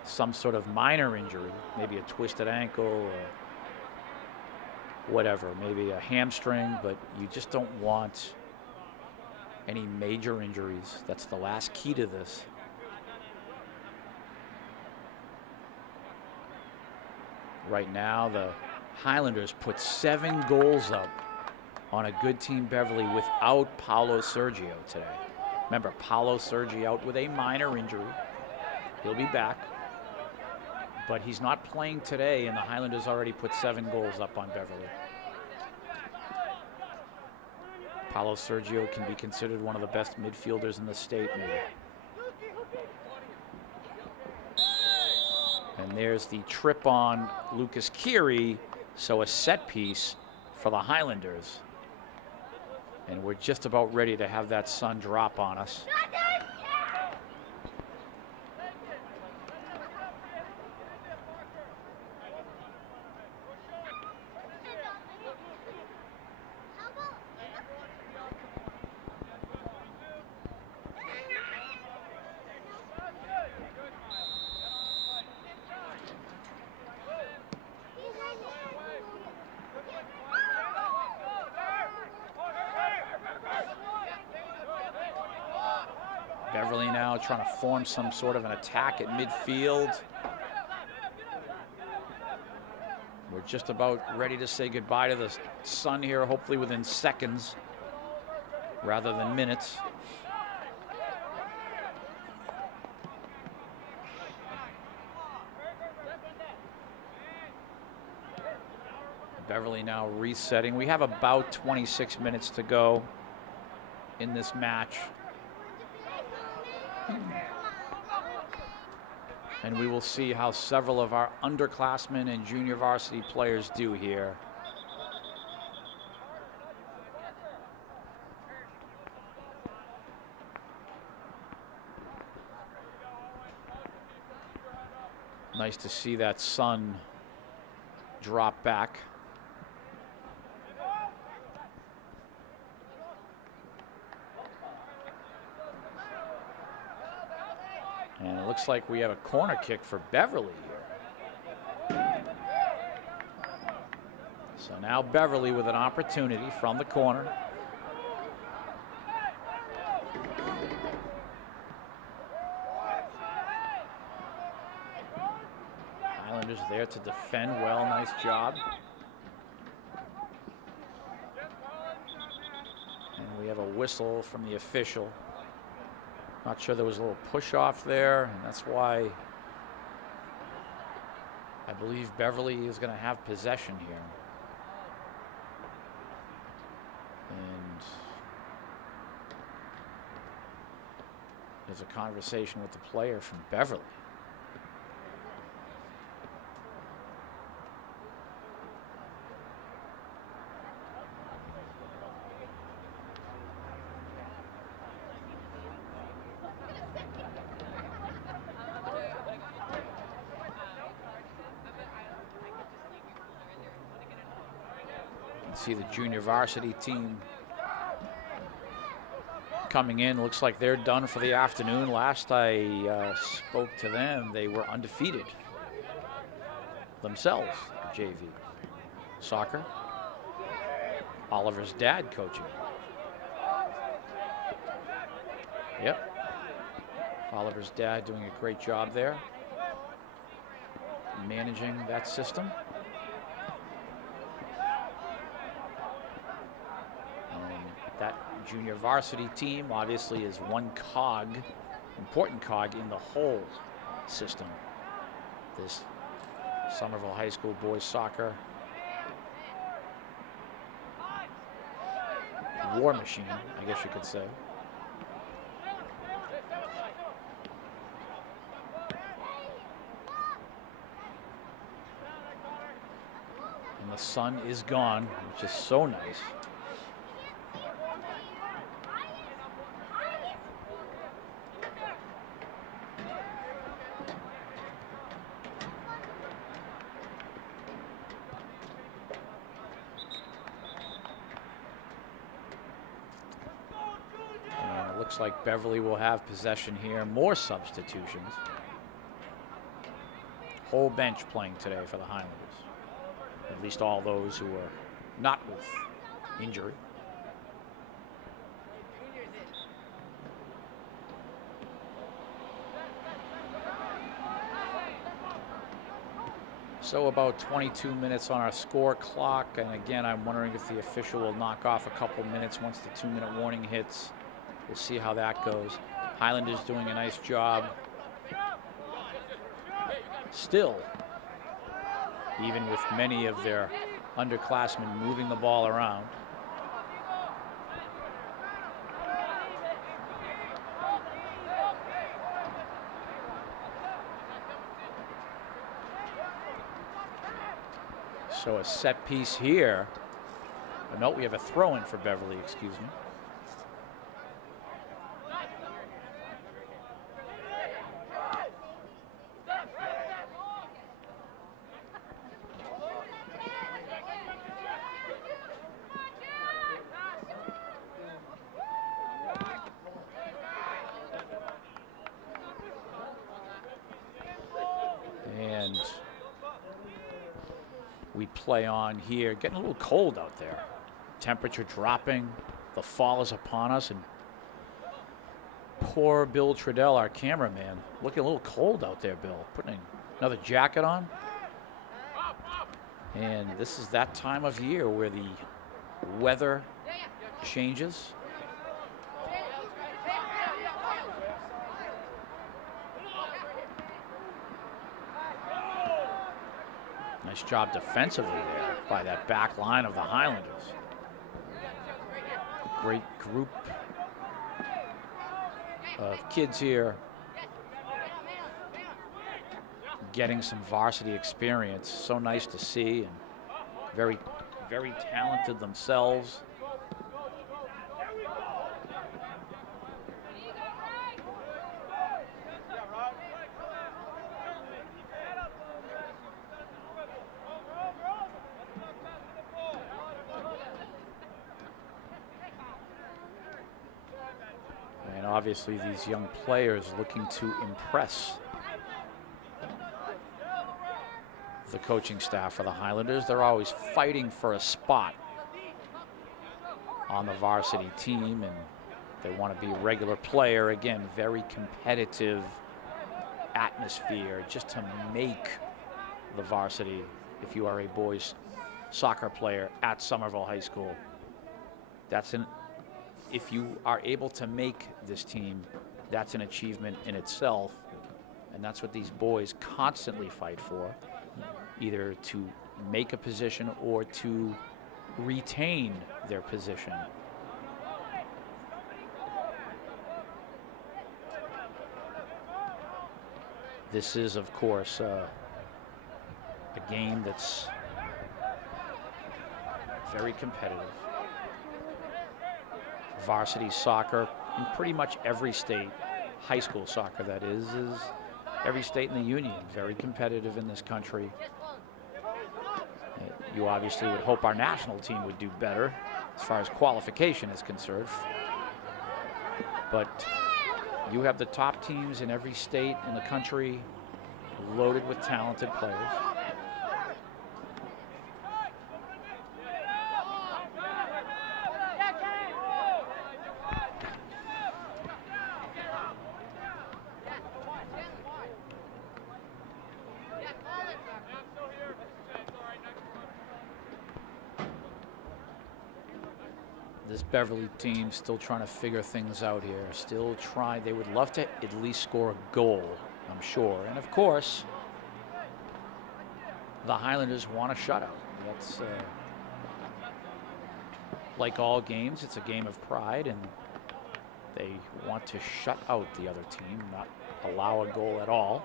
some sort of minor injury, maybe a twisted ankle or whatever, maybe a hamstring, but you just don't want any major injuries. That's the last key to this. Right now, the Highlanders put 7 goals up on a good team Beverly without Paolo Sergio today. Remember, Paolo Sergio out with a minor injury. He'll be back, but he's not playing today, and the Highlanders already put 7 goals up on Beverly. Paolo Sergio can be considered one of the best midfielders in the state, maybe. And there's the trip on Lucas Keary, so a set piece for the Highlanders. And we're just about ready to have that sun drop on us. Beverly now trying to form some sort of an attack at midfield. We're just about ready to say goodbye to the sun here, hopefully within seconds rather than minutes. Beverly now resetting. We have about 26 minutes to go in this match. And we will see how several of our underclassmen and junior varsity players do here. Nice to see that sun drop back. And it looks like we have a corner kick for Beverly here. So now Beverly with an opportunity from the corner. Highlanders there to defend well, nice job. And we have a whistle from the official. Not sure, there was a little push off there, and that's why I believe Beverly is going to have possession here. And there's a conversation with the player from Beverly. See the junior varsity team coming in. Looks like they're done for the afternoon. Last I spoke to them, they were undefeated themselves, JV. Soccer. Oliver's dad coaching. Yep. Oliver's dad doing a great job there, managing that system. That junior varsity team obviously is one cog, important cog in the whole system. This Somerville High School boys soccer war machine, I guess you could say. And the sun is gone, which is so nice. Looks like Beverly will have possession here. More substitutions. Whole bench playing today for the Highlanders. At least all those who are not with injury. So about 22 minutes on our score clock. And again, I'm wondering if the official will knock off a couple minutes once the 2-minute warning hits. We'll see how that goes. Highlanders doing a nice job. Still, even with many of their underclassmen moving the ball around. So a set piece here. Oh, no, we have a throw in for Beverly, excuse me. We play on here, getting a little cold out there. Temperature dropping, the fall is upon us, and poor Bill Trudell, our cameraman, looking a little cold out there, Bill. Putting another jacket on. And this is that time of year where the weather changes. Nice job defensively there by that back line of the Highlanders. Great group of kids here getting some varsity experience. So nice to see, and very, very talented themselves. And obviously these young players looking to impress the coaching staff for the Highlanders. They're always fighting for a spot on the varsity team, and they want to be a regular player. Again, very competitive atmosphere just to make the varsity if you are a boys soccer player at Somerville High School. If you are able to make this team, that's an achievement in itself, and that's what these boys constantly fight for, either to make a position or to retain their position. This is, of course, a game that's very competitive. Varsity soccer in pretty much every state, high school soccer that is every state in the union, very competitive in this country. You obviously would hope our national team would do better as far as qualification is concerned. But you have the top teams in every state in the country loaded with talented players. This Beverly team still trying to figure things out here. Still trying. They would love to at least score a goal, I'm sure. And of course, the Highlanders want a shutout. That's like all games, it's a game of pride, and they want to shut out the other team, not allow a goal at all.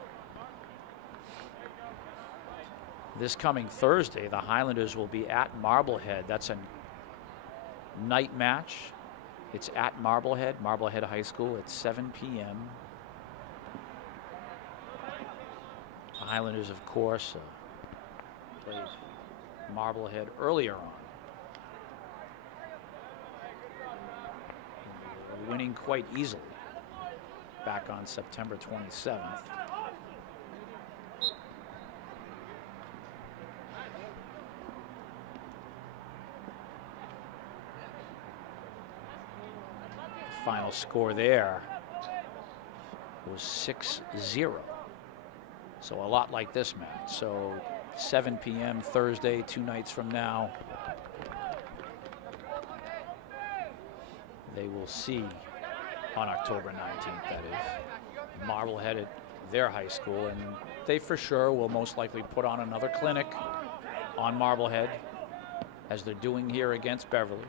This coming Thursday, the Highlanders will be at Marblehead. That's a night match. It's at Marblehead High School at 7 p.m. The Highlanders, of course, played Marblehead earlier on. They were winning quite easily back on September 27th. Final score there was 6-0. So a lot like this match. So 7 p.m. Thursday, 2 nights from now. They will see on October 19th, that is, Marblehead at their high school. And they for sure will most likely put on another clinic on Marblehead, as they're doing here against Beverly.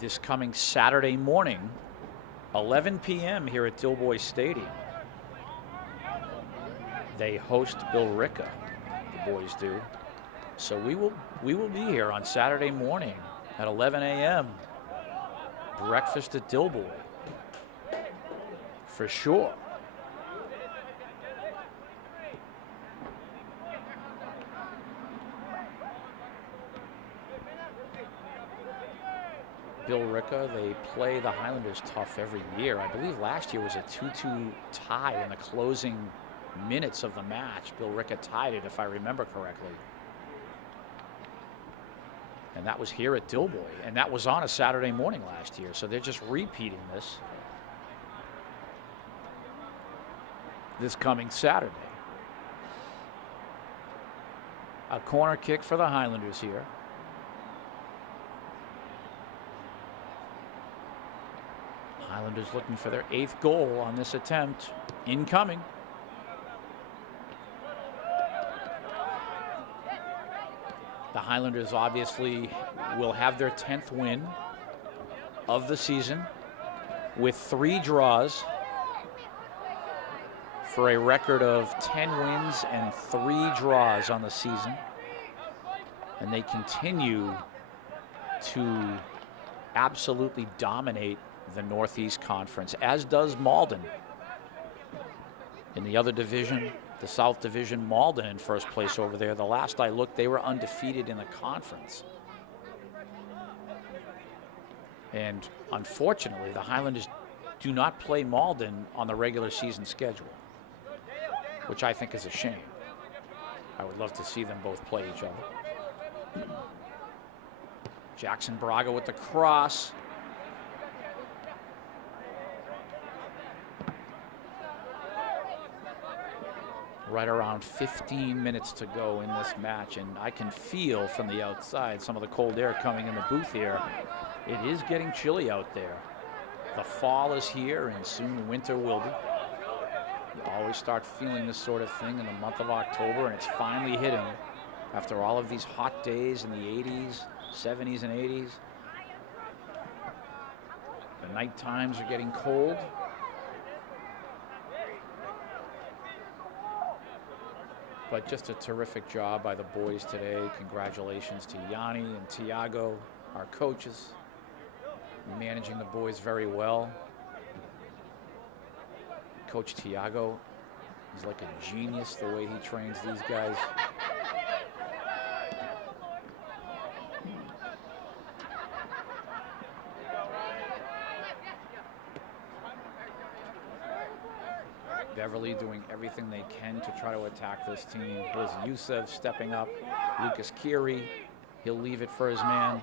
This coming Saturday morning, 11 p.m. here at Dilboy Stadium. They host Billerica, the boys do. So we will be here on Saturday morning at 11 a.m. Breakfast at Dilboy, for sure. Billerica, they play the Highlanders tough every year. I believe last year was a 2-2 tie in the closing minutes of the match, Bill Rickett tied it, if I remember correctly. And that was here at Dilboy, and that was on a Saturday morning last year, so they're just repeating this coming Saturday. A corner kick for the Highlanders here. Highlanders looking for their 8th goal on this attempt. Incoming. The Highlanders obviously will have their 10th win of the season with 3 draws for a record of 10 wins and 3 draws on the season. And they continue to absolutely dominate the Northeast Conference, as does Malden. In the other division, the South Division, Malden in first place over there. The last I looked, they were undefeated in the conference. And unfortunately, the Highlanders do not play Malden on the regular season schedule, which I think is a shame. I would love to see them both play each other. Jackson Braga with the cross. Right around 15 minutes to go in this match, and I can feel from the outside some of the cold air coming in the booth here. It is getting chilly out there. The fall is here, and soon winter will be. You always start feeling this sort of thing in the month of October, and it's finally hitting after all of these hot days in the 80s, 70s, and 80s. The night times are getting cold. But just a terrific job by the boys today. Congratulations to Yanni and Tiago, our coaches, managing the boys very well. Coach Tiago, he's like a genius the way he trains these guys. Beverly doing everything they can to try to attack this team. Here's Youssef stepping up. Lucas Kiri, he'll leave it for his man.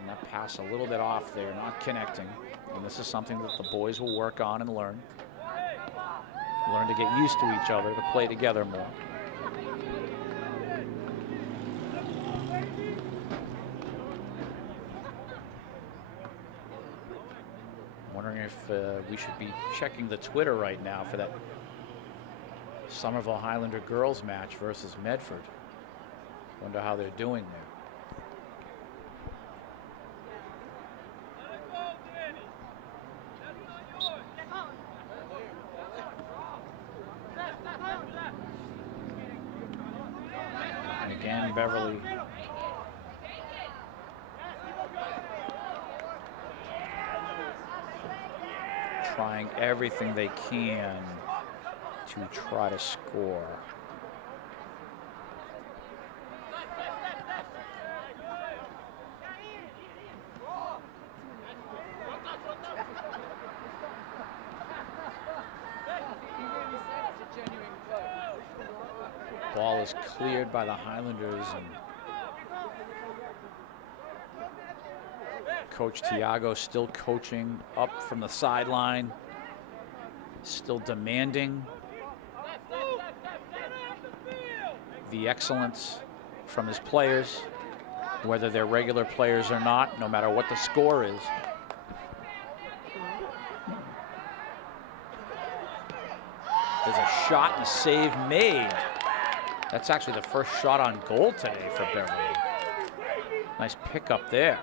And that pass a little bit off there, not connecting. And this is something that the boys will work on and learn. Learn to get used to each other, to play together more. Wondering if we should be checking the Twitter right now for that Somerville Highlander girls match versus Medford. Wonder how they're doing there. And again, Beverly trying everything they can to try to score. Ball is cleared by the Highlanders, and Coach Tiago still coaching up from the sideline, still demanding the excellence from his players, whether they're regular players or not, no matter what the score is. There's a shot and a save made. That's actually the first shot on goal today for Beverly. Nice pickup there.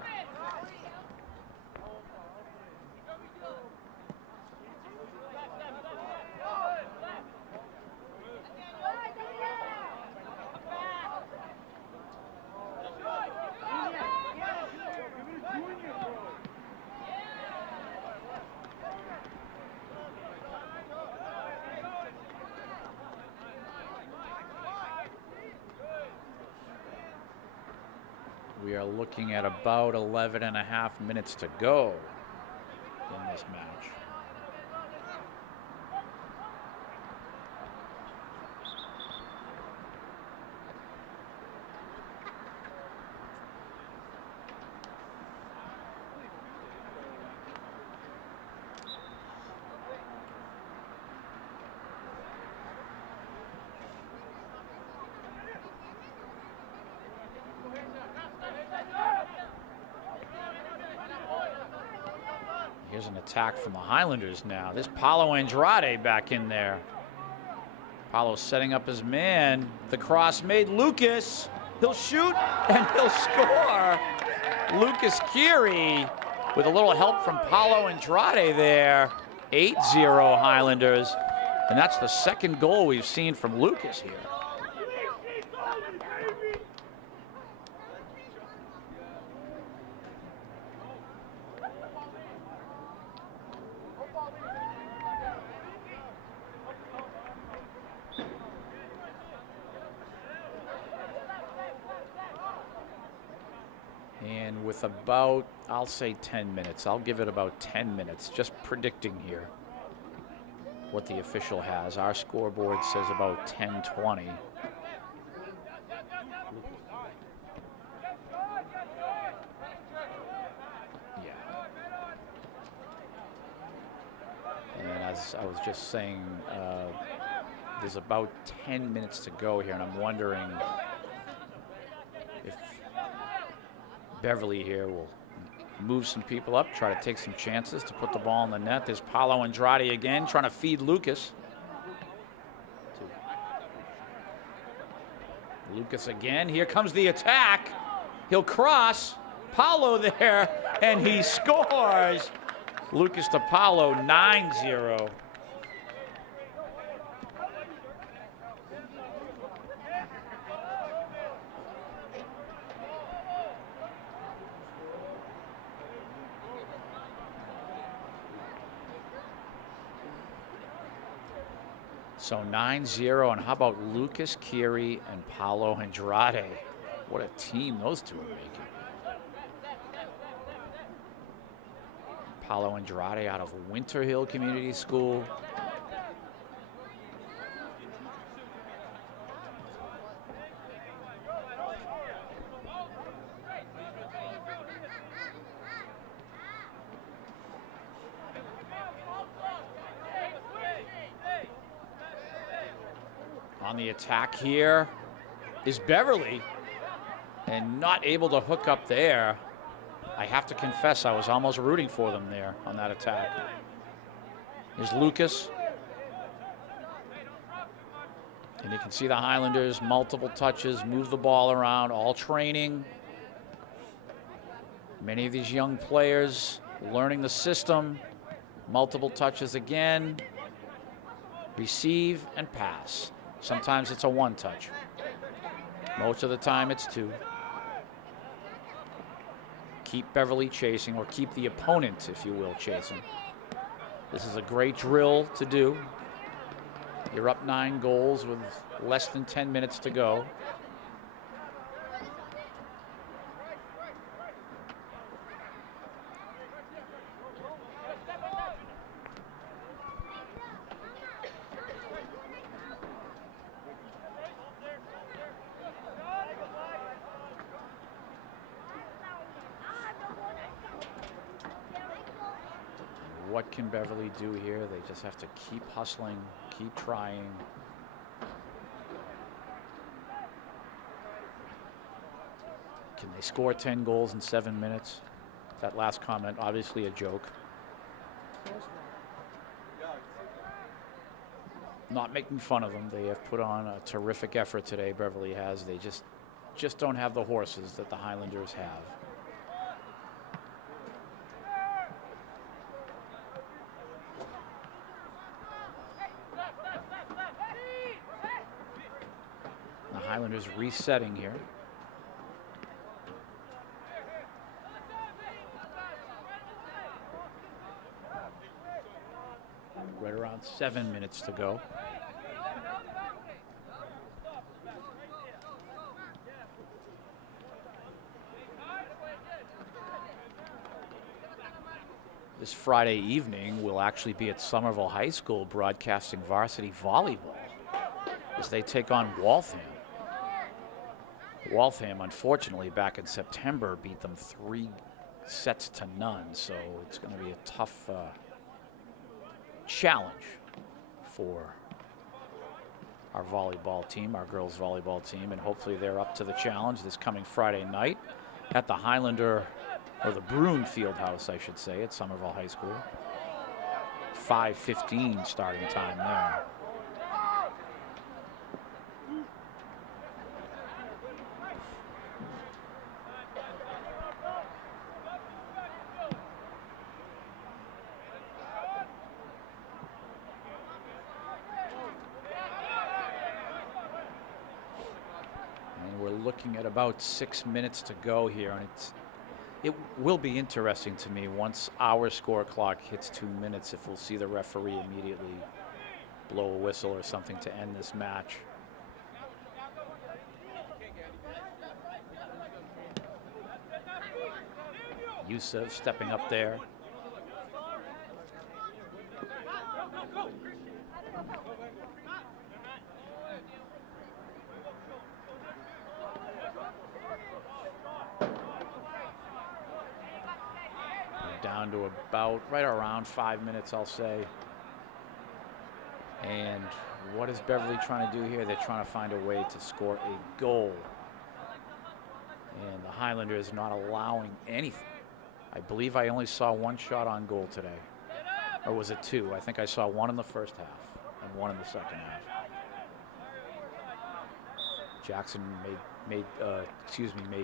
We are looking at about 11 and a half minutes to go in this match. Here's an attack from the Highlanders now. There's Paulo Andrade back in there. Paulo setting up his man. The cross made. Lucas. He'll shoot and he'll score. Lucas Keary with a little help from Paulo Andrade there. 8-0 Highlanders. And that's the second goal we've seen from Lucas here. And with about, I'll say 10 minutes. I'll give it about 10 minutes, just predicting here what the official has. Our scoreboard says about 10:20. Yeah. And as I was just saying, there's about 10 minutes to go here, and I'm wondering if Beverly here will move some people up, try to take some chances to put the ball in the net. There's Paulo Andrade again, trying to feed Lucas. Lucas again. Here comes the attack. He'll cross. Paulo there, and he scores. Lucas to Paulo, 9-0. So 9-0, and how about Lucas Keary and Paulo Andrade? What a team those two are making. Paulo Andrade out of Winter Hill Community School. On the attack here is Beverly, and not able to hook up there. I have to confess, I was almost rooting for them there on that attack. Here's Lucas. And you can see the Highlanders, multiple touches, move the ball around, all training. Many of these young players learning the system. Multiple touches again. Receive and pass. Sometimes it's a one touch. Most of the time it's two. Keep Beverly chasing, or keep the opponent, if you will, chasing. This is a great drill to do. You're up 9 goals with less than 10 minutes to go. What can Beverly do here? They just have to keep hustling, keep trying. Can they score 10 goals in 7 minutes? That last comment, obviously a joke. Not making fun of them. They have put on a terrific effort today, Beverly has. They just don't have the horses that the Highlanders have. Highlanders resetting here. Right around 7 minutes to go. This Friday evening, we'll actually be at Somerville High School broadcasting varsity volleyball as they take on Waltham. Waltham, unfortunately, back in September, beat them 3-0, so it's going to be a tough challenge for our volleyball team, our girls volleyball team, and hopefully they're up to the challenge this coming Friday night at the Highlander or the Bruin Fieldhouse, I should say, at Somerville High School. 5:15 starting time there. And we're looking at about 6 minutes to go here, and it will be interesting to me once our score clock hits 2 minutes if we'll see the referee immediately blow a whistle or something to end this match. Yusuf stepping up there. Down to about right around 5 minutes, I'll say. And what is Beverly trying to do here? They're trying to find a way to score a goal. And the Highlanders not allowing anything. I believe I only saw one shot on goal today. Or was it two? I think I saw one in the first half and one in the second half. Jackson made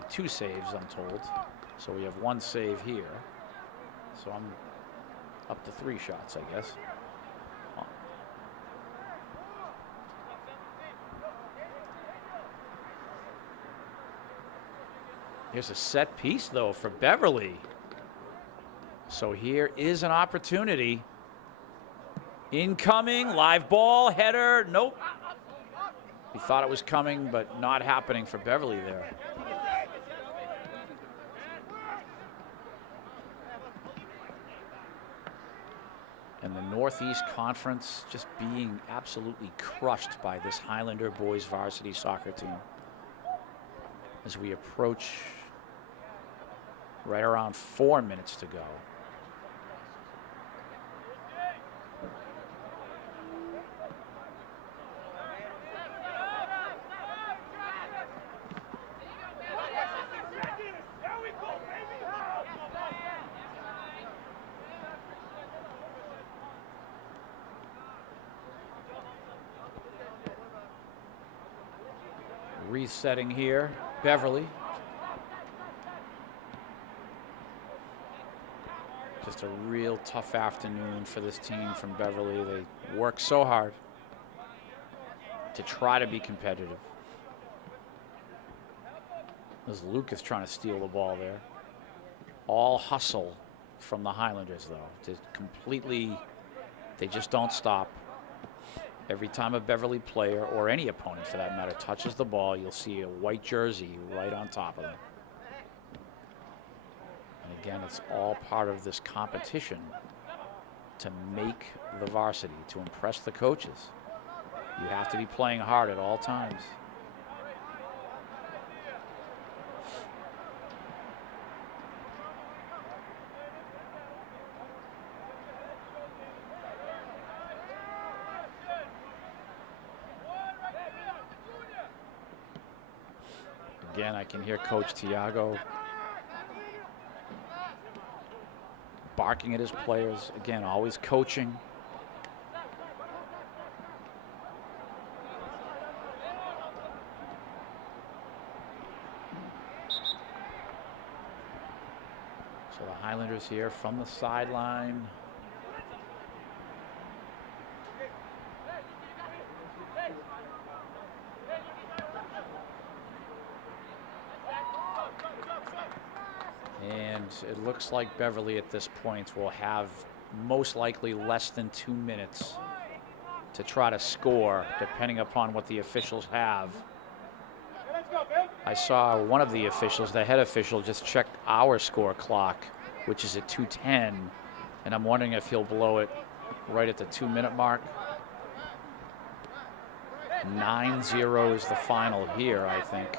2 saves, I'm told. So we have 1 save here. So I'm up to 3 shots, I guess. Here's a set piece, though, for Beverly. So here is an opportunity. Incoming, live ball, header, nope. He thought it was coming, but not happening for Beverly there. And the Northeast Conference just being absolutely crushed by this Highlander boys varsity soccer team. As we approach right around 4 minutes to go. Resetting here, Beverly. Just a real tough afternoon for this team from Beverly. They work so hard to try to be competitive. There's Lucas trying to steal the ball there. All hustle from the Highlanders, though. They just don't stop. Every time a Beverly player, or any opponent for that matter, touches the ball, you'll see a white jersey right on top of them. And again, it's all part of this competition to make the varsity, to impress the coaches. You have to be playing hard at all times. Again, I can hear Coach Tiago barking at his players. Again, always coaching. So the Highlanders here from the sideline. And it looks like Beverly at this point will have most likely less than 2 minutes to try to score, depending upon what the officials have. I saw one of the officials, the head official, just check our score clock, which is at 2:10, and I'm wondering if he'll blow it right at the 2 minute mark. 9-0 is the final here, I think.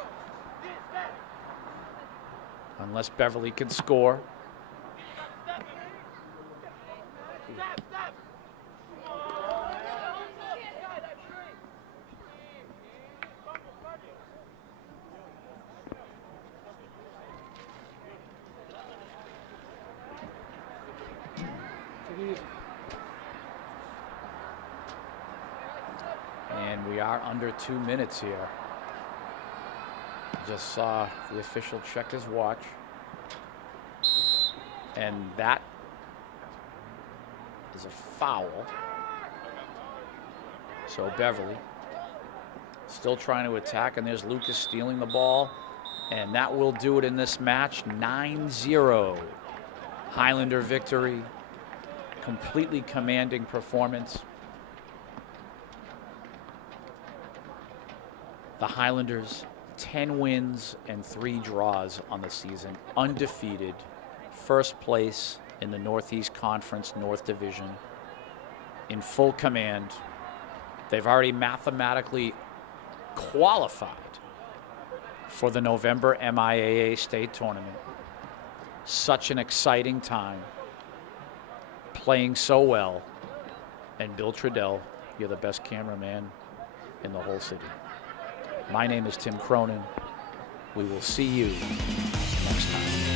Unless Beverly can score. And we are under 2 minutes here. Just saw the official check his watch. And that is a foul. So Beverly still trying to attack, and there's Lucas stealing the ball. And that will do it in this match. 9-0. Highlander victory. Completely commanding performance. The Highlanders, 10 wins and 3 draws on the season. Undefeated. First place in the Northeast Conference North Division. In full command. They've already mathematically qualified for the November MIAA State Tournament. Such an exciting time. Playing so well. And Bill Trudell, you're the best cameraman in the whole city. My name is Tim Cronin. We will see you next time.